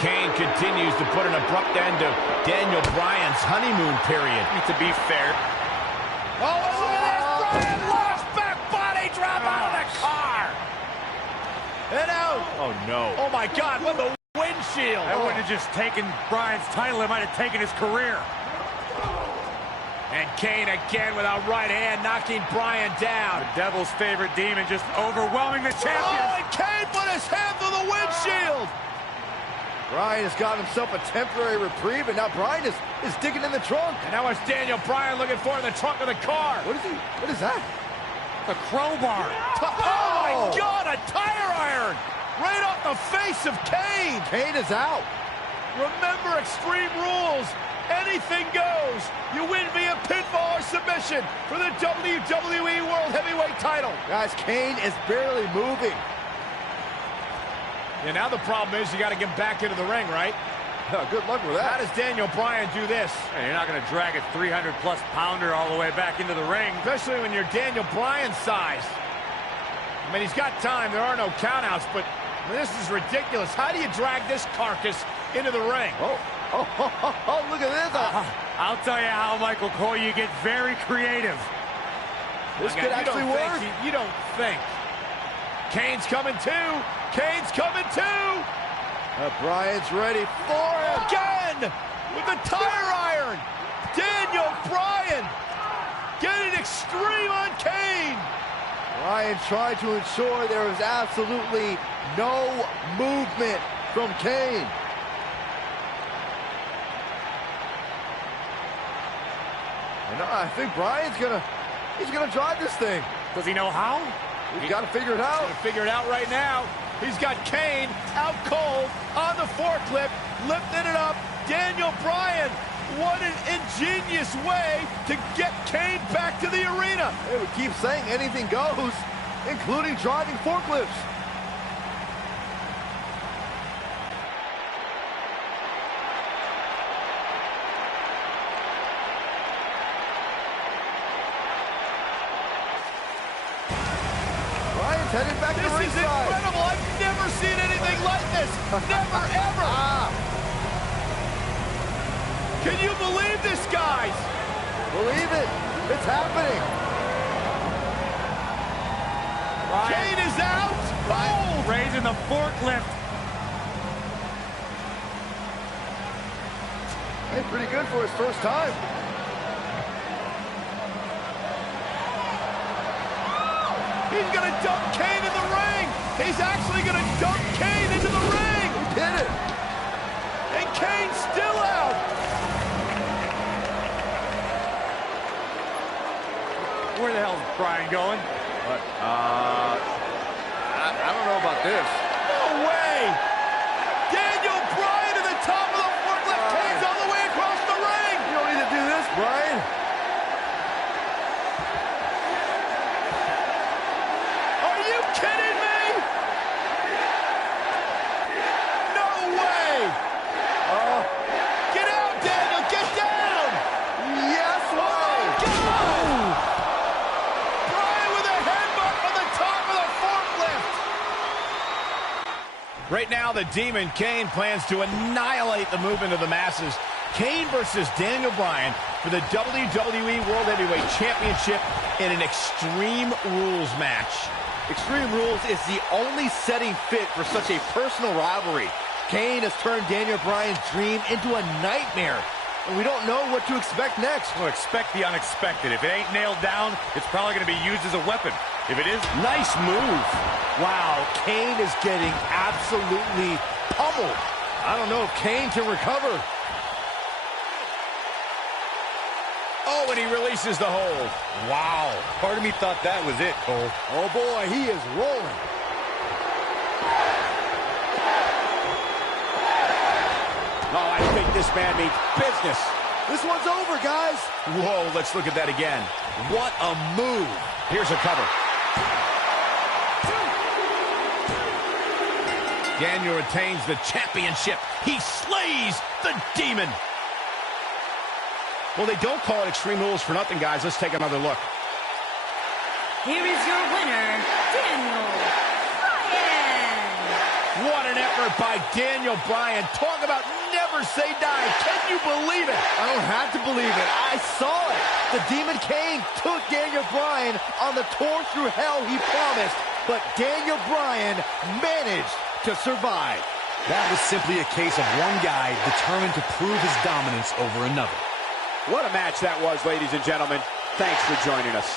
Kane continues to put an abrupt end to Daniel Bryan's honeymoon period. To be fair. Oh, look at this! Bryan lost back body drop out of the car! And out! Oh, no. Oh, my God, what the windshield! That wouldn't have just taken Bryan's title. It might have taken his career. And Kane again with a right hand, knocking Bryan down. The Devil's favorite demon just overwhelming the champion. Oh, and Kane put his hand through the windshield! Bryan has got himself a temporary reprieve, and now Bryan is digging in the trunk. And now it's Daniel Bryan looking for in the trunk of the car. What is that? The crowbar. Oh, my God, a tire iron! Right off the face of Kane! Kane is out. Remember Extreme Rules. Anything goes. You win via pinfall or submission for the WWE World Heavyweight title. Guys, Kane is barely moving. Yeah, now the problem is you got to get back into the ring, right? Good luck with that. How does Daniel Bryan do this? Hey, you're not going to drag a 300-plus pounder all the way back into the ring. Especially when you're Daniel Bryan's size. I mean, he's got time. There are no countouts, but this is ridiculous. How do you drag this carcass into the ring? Oh, look at this. I'll tell you how, Michael Cole, you get very creative. This could actually work. You don't think. Kane's coming too. Kane's coming too. Bryan's ready for it. Again with the tire iron. Daniel Bryan getting extreme on Kane. Bryan tried to ensure there was absolutely no movement from Kane. And I think Bryan's gonna drive this thing. Does he know how? He's got to figure it out. He's gonna figure it out right now. He's got Kane out cold on the forklift, lifting it up. Daniel Bryan, what an ingenious way to get Kane back to the arena. They would keep saying anything goes, including driving forklifts. Bryan's headed back to ringside. This is incredible. I've never seen anything like this. Never, ever. Can you believe this, guys? Believe it. It's happening. Kane is out. Oh! Raising the forklift. Hey, pretty good for his first time. He's going to dump Kane in the ring. He's actually going to dump Kane into the ring. He did it. And Kane's still out. Where the hell is Bryan going? I don't know about this. No way. Daniel Bryan to the top of the forklift. Kane's all the way across the ring. You don't need to do this, Bryan. Are you kidding me? No way. Get out, Daniel. Get down. Yes, way. Go! Bryan with a headbutt on the top of the forklift. Right now, the Demon Kane plans to annihilate the movement of the masses. Kane versus Daniel Bryan for the WWE World Heavyweight Championship in an Extreme Rules match. Extreme Rules is the only setting fit for such a personal rivalry. Kane has turned Daniel Bryan's dream into a nightmare, and we don't know what to expect next. Well, expect the unexpected. If it ain't nailed down, it's probably going to be used as a weapon. If it is, Nice move. Wow, Kane is getting absolutely pummeled. I don't know if Kane can recover. Oh, and he releases the hold. Wow. Part of me thought that was it, Cole. Oh, boy, he is rolling. Oh, I think this man means business. This one's over, guys. Whoa, let's look at that again. What a move. Here's a cover. Daniel retains the championship. He slays the Demon. Well, they don't call it Extreme Rules for nothing, guys. Let's take another look. Here is your winner, Daniel Bryan. What an effort by Daniel Bryan. Talk about never say die. Can you believe it? I don't have to believe it. I saw it. The Demon King took Daniel Bryan on the tour through hell he promised, but Daniel Bryan managed to survive. That was simply a case of one guy determined to prove his dominance over another. What a match that was, ladies and gentlemen. Thanks for joining us.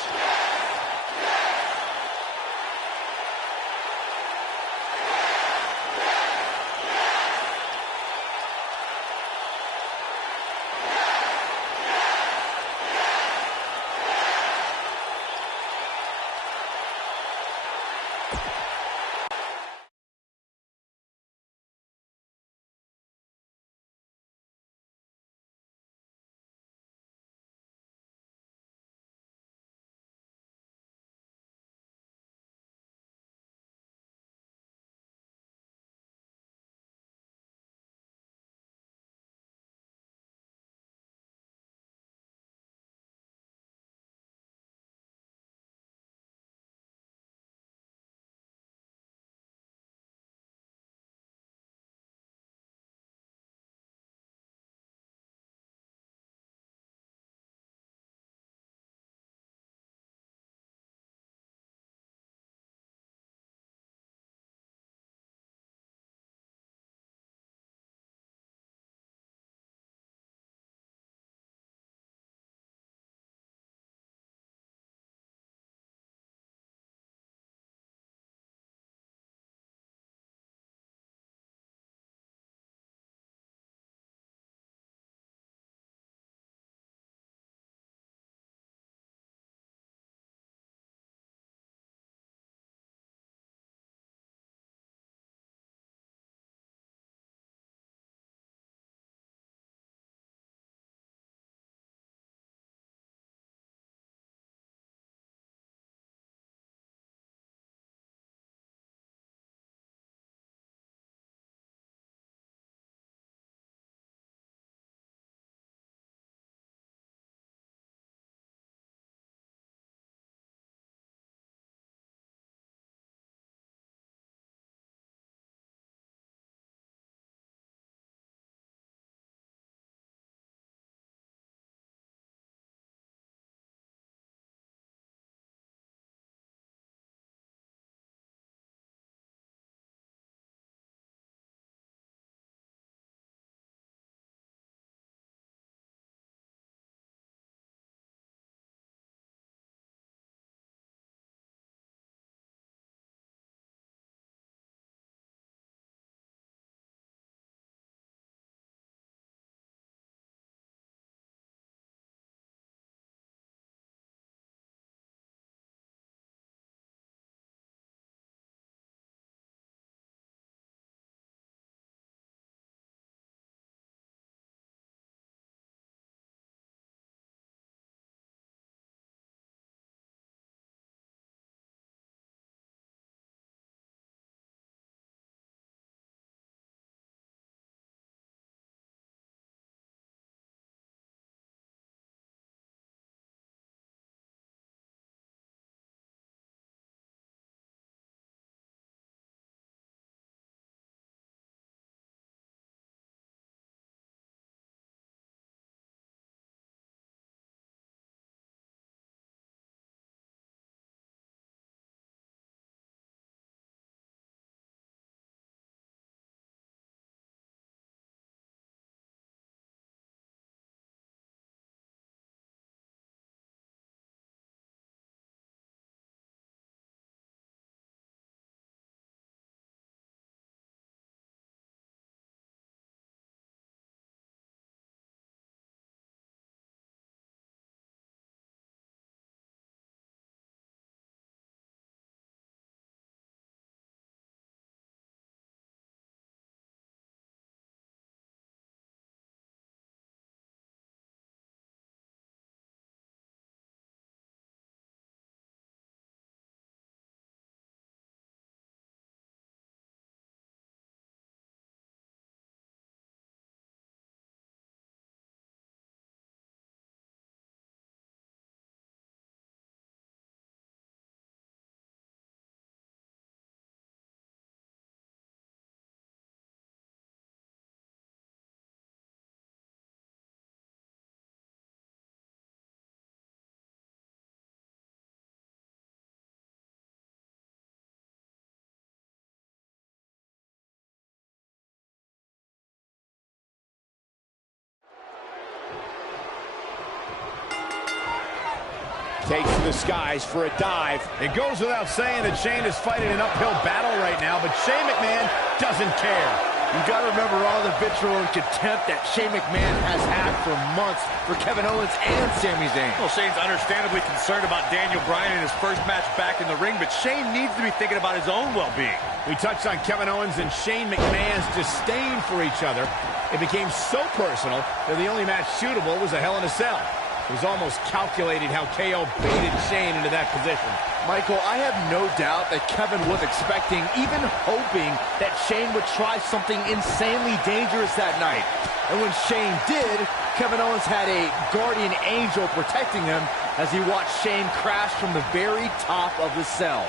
Takes to the skies for a dive. It goes without saying that Shane is fighting an uphill battle right now, but Shane McMahon doesn't care. You got to remember all the vitriol and contempt that Shane McMahon has had for months for Kevin Owens and Sami Zayn. Well, Shane's understandably concerned about Daniel Bryan in his first match back in the ring, but Shane needs to be thinking about his own well-being. We touched on Kevin Owens and Shane McMahon's disdain for each other. It became so personal that the only match suitable was a Hell in a Cell. It was almost calculated how KO baited Shane into that position. Michael, I have no doubt that Kevin was expecting, even hoping, that Shane would try something insanely dangerous that night. And when Shane did, Kevin Owens had a guardian angel protecting him as he watched Shane crash from the very top of the cell.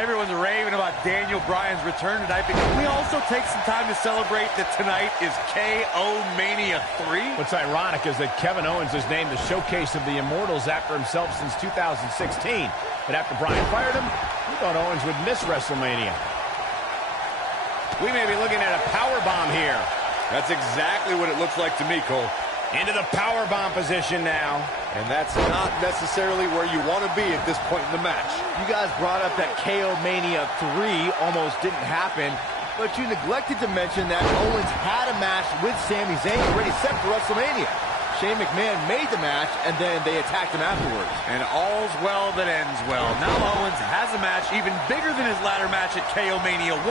Everyone's raving about Daniel Bryan's return tonight, but can we also take some time to celebrate that tonight is KO Mania 3? What's ironic is that Kevin Owens is named the showcase of the Immortals after himself since 2016. But after Bryan fired him, we thought Owens would miss WrestleMania. We may be looking at a powerbomb here. That's exactly what it looks like to me, Cole. Into the powerbomb position now. And that's not necessarily where you want to be at this point in the match. You guys brought up that KO Mania 3 almost didn't happen, but you neglected to mention that Owens had a match with Sami Zayn already set for WrestleMania. Shane McMahon made the match, and then they attacked him afterwards. And all's well that ends well. Now Owens has a match even bigger than his ladder match at KO Mania 1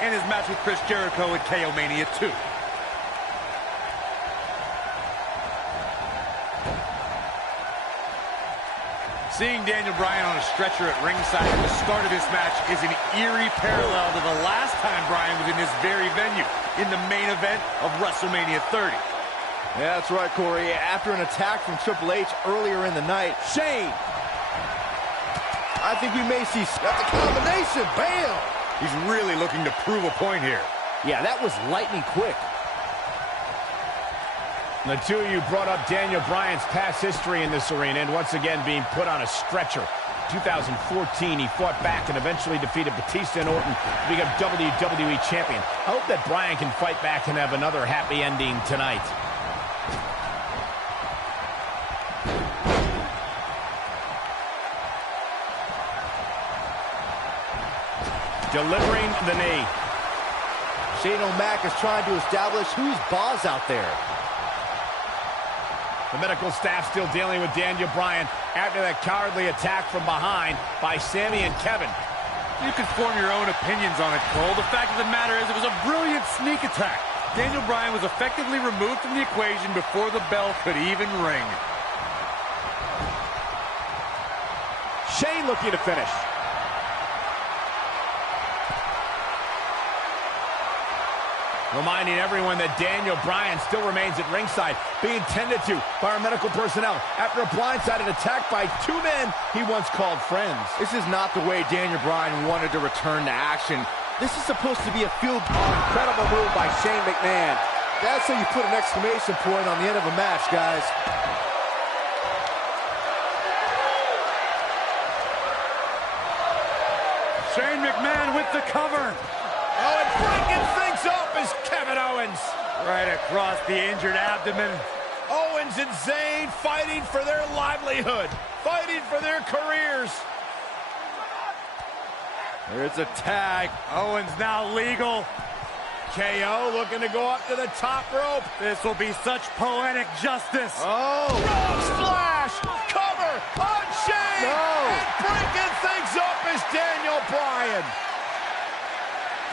and his match with Chris Jericho at KO Mania 2. Seeing Daniel Bryan on a stretcher at ringside at the start of this match is an eerie parallel to the last time Bryan was in this very venue, in the main event of WrestleMania 30. Yeah, that's right, Corey. After an attack from Triple H earlier in the night, Shane! I think we may see... That's a combination! Bam! He's really looking to prove a point here. Yeah, that was lightning quick. The two of you brought up Daniel Bryan's past history in this arena and once again being put on a stretcher. 2014, he fought back and eventually defeated Batista and Orton to become WWE Champion. I hope that Bryan can fight back and have another happy ending tonight. Delivering the knee. Shane O'Mac is trying to establish who's boss out there. The medical staff still dealing with Daniel Bryan after that cowardly attack from behind by Sami and Kevin. You can form your own opinions on it, Cole. The fact of the matter is it was a brilliant sneak attack. Daniel Bryan was effectively removed from the equation before the bell could even ring. Shane looking to finish. Reminding everyone that Daniel Bryan still remains at ringside, being tended to by our medical personnel after a blindsided attack by two men he once called friends. This is not the way Daniel Bryan wanted to return to action. This is supposed to be a field... Incredible move by Shane McMahon. That's how you put an exclamation point on the end of a match, guys. Shane McMahon with the cover. Oh, and breaking things up is Kevin Owens. Right across the injured abdomen. Owens and Zayn fighting for their livelihood, fighting for their careers. There's a tag. Owens now legal. KO looking to go up to the top rope. This will be such poetic justice. Oh! Frog splash! Cover on Shane! No! And breaking things up is Daniel Bryan.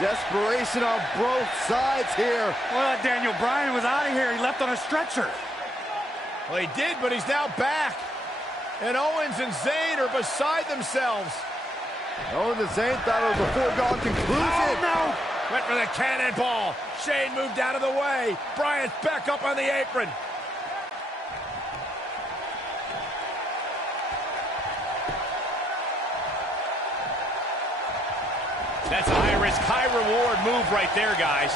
Desperation on both sides here. Well, Daniel Bryan was out of here. He left on a stretcher. Well, he did, but he's now back. And Owens and Zayn are beside themselves. Owens and Zayn thought it was a foregone conclusion. Oh, no! Went for the cannonball. Shane moved out of the way. Bryan's back up on the apron. That's a high-risk, high-reward move right there, guys.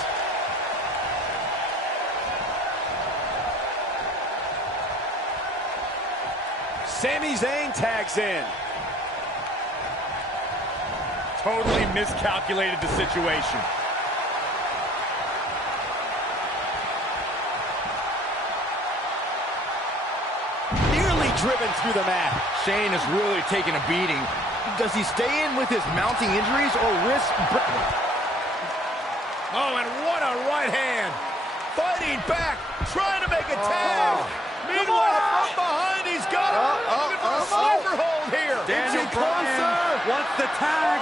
Sami Zayn tags in. totally miscalculated the situation. Nearly driven through the mat. Shane is really taking a beating. Does he stay in with his mounting injuries or risk... Oh, and what a right hand. Fighting back, trying to make a tag. Meanwhile, from behind, he's got a sniper hold here. Daniel Bryan wants the tag.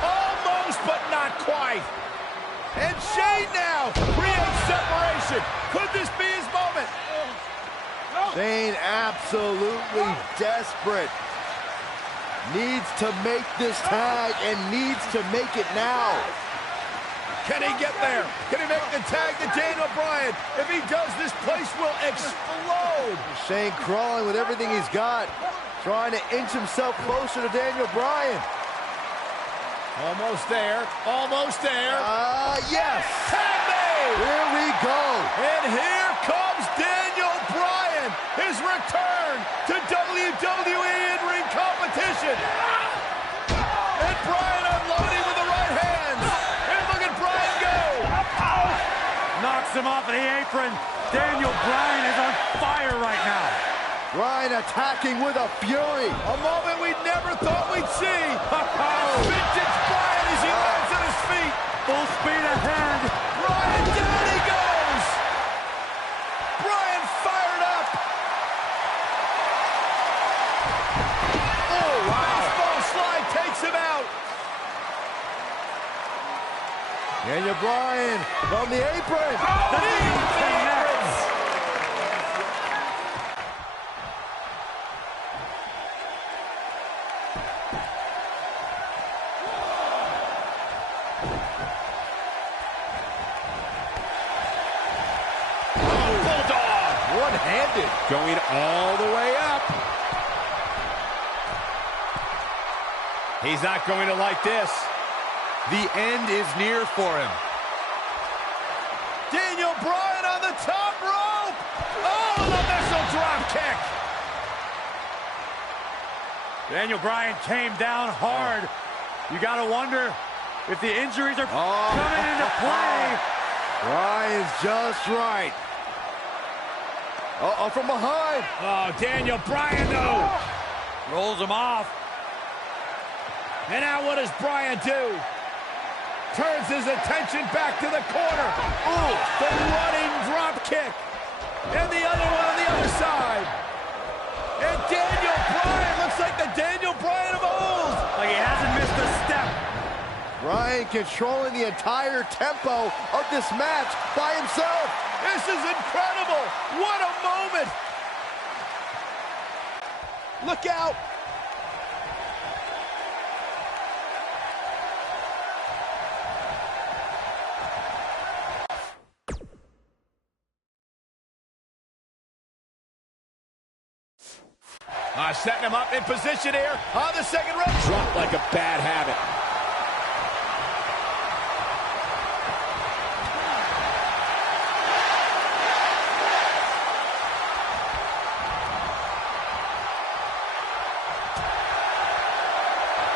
Almost, but not quite. And Shane now creates separation. Could this be his moment? Shane absolutely desperate. Needs to make this tag and needs to make it now. Can he get there? Can he make the tag to Daniel Bryan? If he does, this place will explode. Shane crawling with everything he's got, trying to inch himself closer to Daniel Bryan. Almost there. Almost there. Yes. Tag made. Here we go. And here comes Daniel Bryan. His return to WWE in-ring competition. And Bryan unloading with the right hand. And look at Bryan go. Knocks him off of the apron. Daniel Bryan is on fire right now. Bryan attacking with a fury. A moment we never thought we'd see. Vintage Bryan as he lands on his feet. Full speed ahead. Bryan, down he goes. Bryan fired up. Oh, wow. Baseball slide takes him out. Daniel Bryan from the apron. The knee connects. One-handed. Going all the way up. He's not going to like this. The end is near for him. Daniel Bryan on the top rope. Oh, the missile drop kick. Daniel Bryan came down hard. You got to wonder if the injuries are coming into play. Bryan's just right. Uh-oh, from behind. Oh, Daniel Bryan, though. Rolls him off. And now what does Bryan do? Turns his attention back to the corner. Ooh, the running drop kick. And the other one on the other side. And Daniel Bryan looks like the Daniel Bryan of old. Like he hasn't missed a step. Bryan controlling the entire tempo of this match by himself. This is incredible. What a moment. Look out. Setting him up in position here on the second rope. Dropped like a bad habit.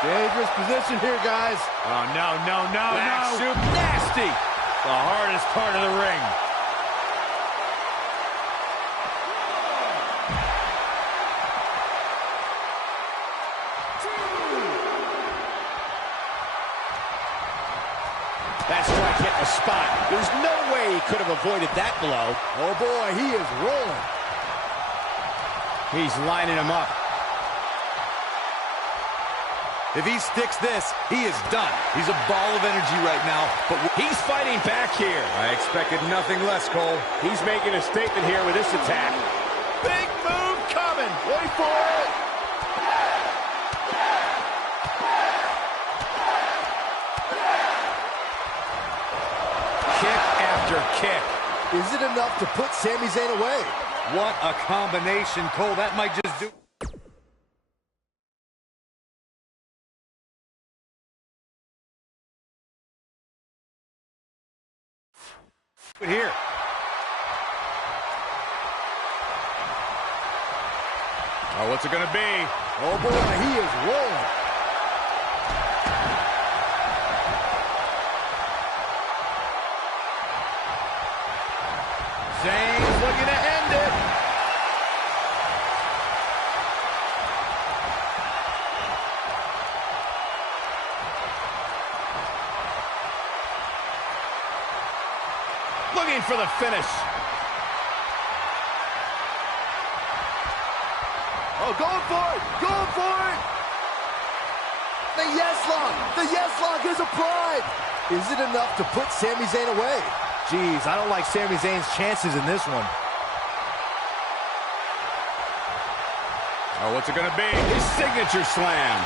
Dangerous position here, guys. Oh, no. Back soup, nasty. The hardest part of the ring. That strike hit the spot. There's no way he could have avoided that blow. Oh, boy, he is rolling. He's lining him up. If he sticks this, he is done. He's a ball of energy right now, but He's fighting back here. I expected nothing less, Cole. He's making a statement here with this attack. Big move coming. Wait for it. Kick after kick. Is it enough to put Sami Zayn away? What a combination, Cole. That might just do it here. Oh, what's it going to be? Oh, boy, he is rolling. looking for the finish. Oh, going for it! Going for it! The yes lock! The yes lock is applied! Is it enough to put Sami Zayn away? Jeez, I don't like Sami Zayn's chances in this one. Oh, what's it gonna be? His signature slam.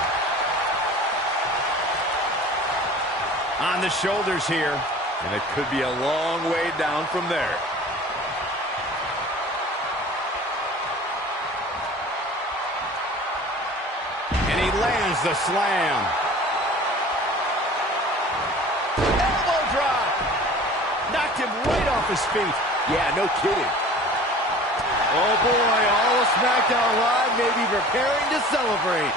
On the shoulders here. And it could be a long way down from there. And he lands the slam. Elbow drop. Knocked him right off his feet. Yeah, no kidding. Oh boy, all of SmackDown Live may be preparing to celebrate.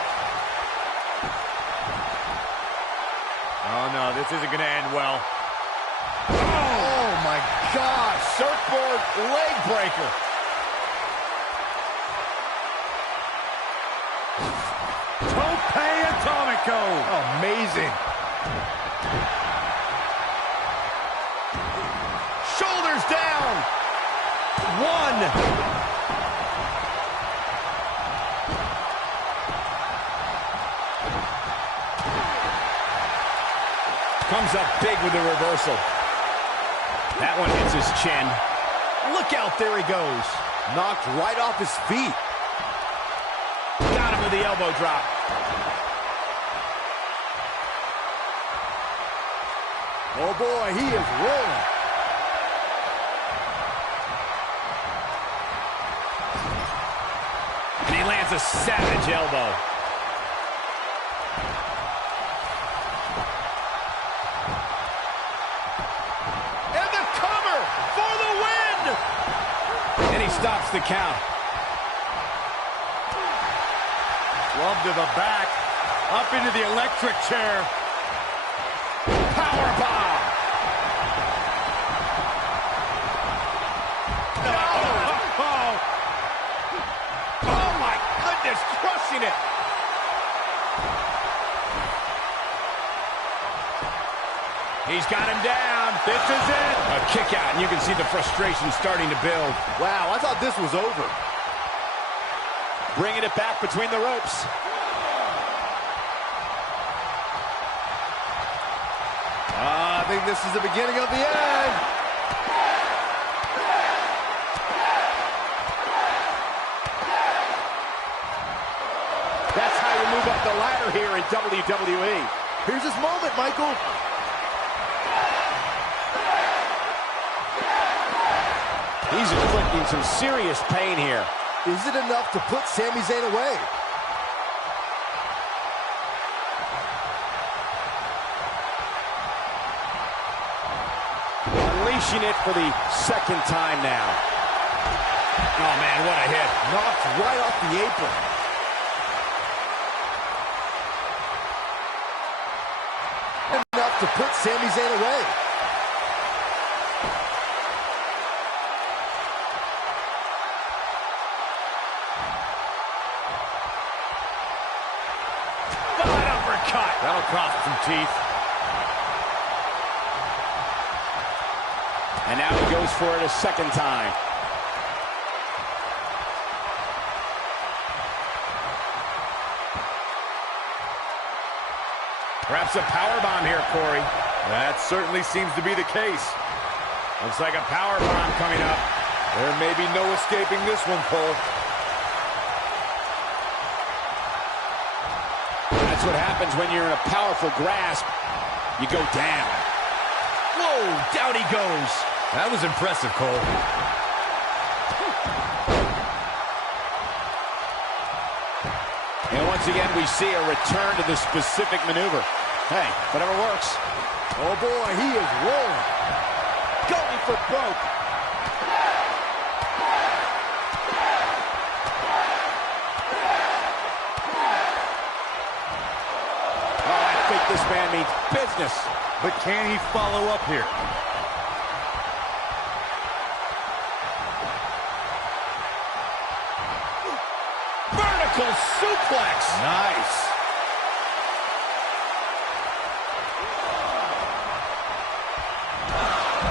Oh no, this isn't gonna end well. Oh my gosh, Surfboard leg breaker. Tope Atomico. amazing. Shoulders down. One. Comes up big with the reversal. That one hits his chin. Look out, there he goes. Knocked right off his feet. Got him with the elbow drop. Oh boy, he is rolling. And he lands a savage elbow. And the cover for the win! And he stops the count. Glove to the back. Up into the electric chair. Power bomb. Oh my goodness, crushing it. He's got him down. This is it. A kick out, and you can see the frustration starting to build. Wow, I thought this was over. Bringing it back between the ropes. I think this is the beginning of the end. That's how you move up the ladder here in WWE. Here's his moment, Michael. He's inflicting some serious pain here. Is it enough to put Sami Zayn away? Unleashing it for the second time now. Oh man, what a hit. Knocked right off the apron. Enough to put Sami Zayn away. Bad uppercut. That'll cost some teeth. And now he goes for it a second time. Perhaps a powerbomb here, Corey. That certainly seems to be the case. Looks like a powerbomb coming up. There may be no escaping this one, Cole. That's what happens when you're in a powerful grasp. You go down. Whoa, down he goes. That was impressive, Cole. And once again, we see a return to the specific maneuver. Hey, whatever works. Oh boy, he is rolling. Going for broke. Oh, I think this man means business. But can he follow up here? Vertical suplex. Nice.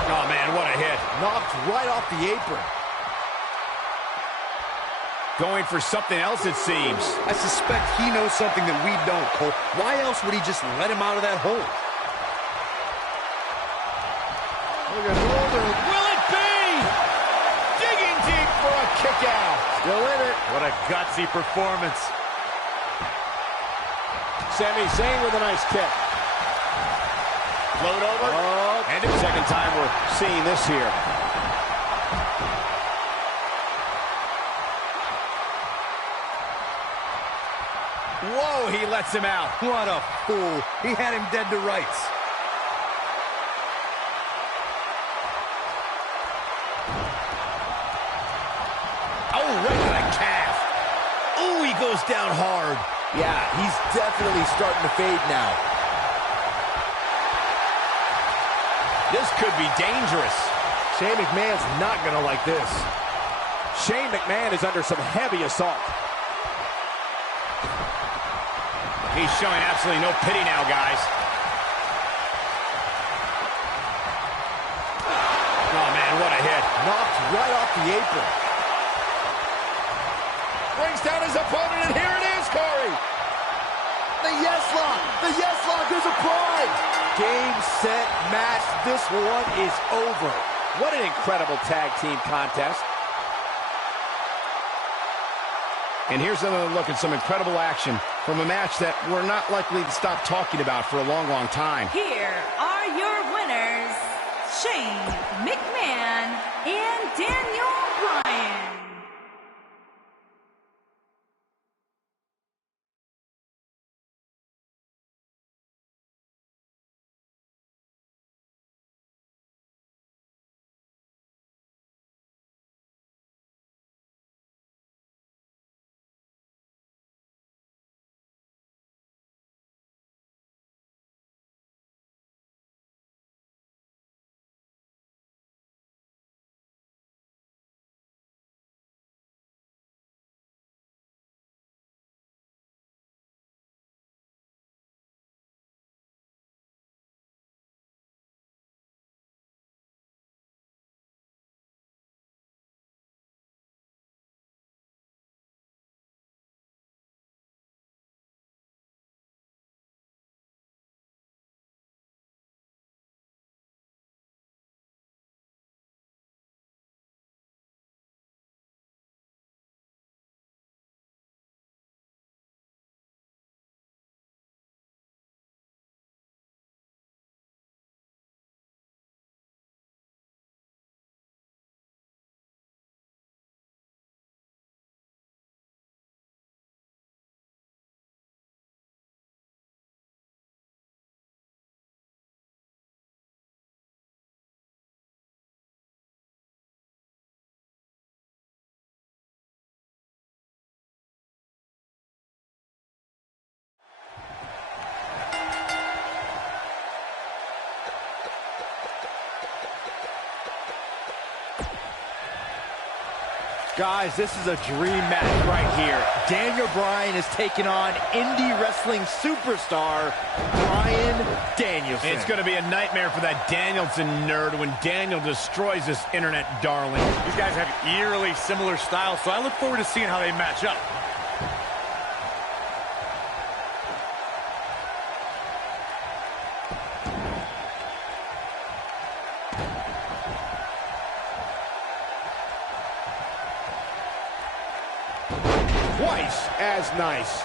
Oh man, what a hit. Knocked right off the apron. Going for something else, it seems. I suspect he knows something that we don't, Cole. Why else would he just let him out of that hole? Look at Mulder. Will it be? Digging deep for a kick out. Still in it. What a gutsy performance. Sami Zayn with a nice kick. Float over. And the second time we're seeing this here. Whoa, he lets him out. What a fool. He had him dead to rights. Oh, right to the calf. Oh, he goes down hard. Yeah, he's definitely starting to fade now. This could be dangerous. Shane McMahon's not going to like this. Shane McMahon is under some heavy assault. He's showing absolutely no pity now, guys. Oh, man, what a hit. Knocked right off the apron. Brings down his opponent, and here it is, Corey. The yes lock. The yes lock is applied. Game, set, match. This one is over. What an incredible tag team contest. And here's another look at some incredible action from a match that we're not likely to stop talking about for a long, long time. Here are your winners, Shane McMahon and Daniel Bryan. Guys, this is a dream match right here. Daniel Bryan is taking on indie wrestling superstar Bryan Danielson. It's going to be a nightmare for that Danielson nerd when Daniel destroys this internet darling. These guys have eerily similar styles, so I look forward to seeing how they match up. Twice as nice.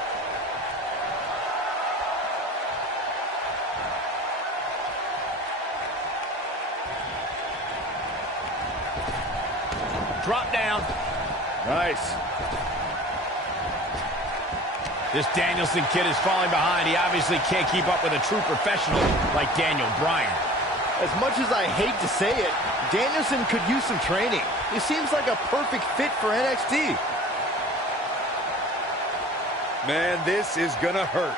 Drop down. Nice. This Danielson kid is falling behind. He obviously can't keep up with a true professional like Daniel Bryan. As much as I hate to say it, Danielson could use some training. He seems like a perfect fit for NXT. Man, this is gonna hurt.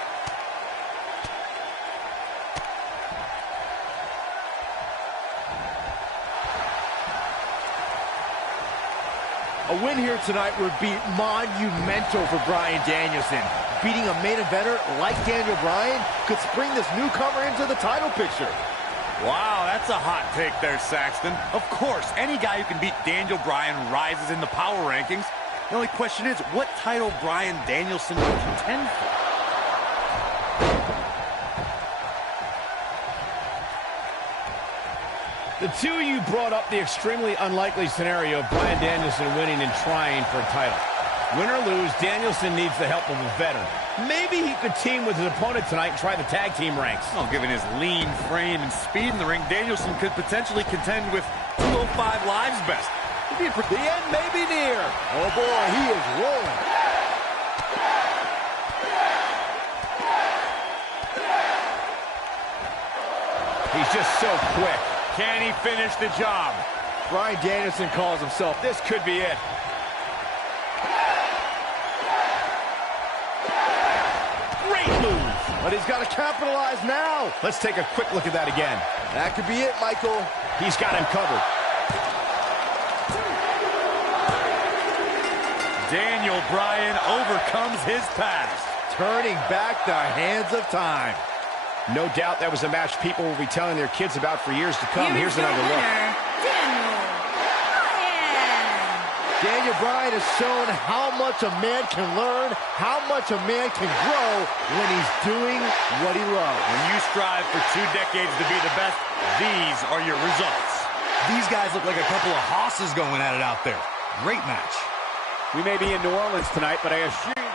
A win here tonight would be monumental for Bryan Danielson. Beating a main eventer like Daniel Bryan could spring this newcomer into the title picture. Wow, that's a hot take there, Saxton. Of course, any guy who can beat Daniel Bryan rises in the power rankings. The only question is, what title Bryan Danielson will contend for? The two of you brought up the extremely unlikely scenario of Bryan Danielson winning and trying for a title. Win or lose, Danielson needs the help of a veteran. Maybe he could team with his opponent tonight and try the tag team ranks. Well, given his lean frame and speed in the ring, Danielson could potentially contend with 205 Live's best. The end may be near. Oh boy, he is rolling. He's just so quick. Can he finish the job? Bryan Danielson calls himself. This could be it. Great move. But he's got to capitalize now. Let's take a quick look at that again. That could be it, Michael. He's got him covered. Daniel Bryan overcomes his past. Turning back the hands of time. No doubt that was a match people will be telling their kids about for years to come. Here's your another look. winner, Daniel Bryan. Daniel Bryan has shown how much a man can learn, how much a man can grow when he's doing what he loves. When you strive for 2 decades to be the best, these are your results. These guys look like a couple of hosses going at it out there. Great match. We may be in New Orleans tonight, but I assure you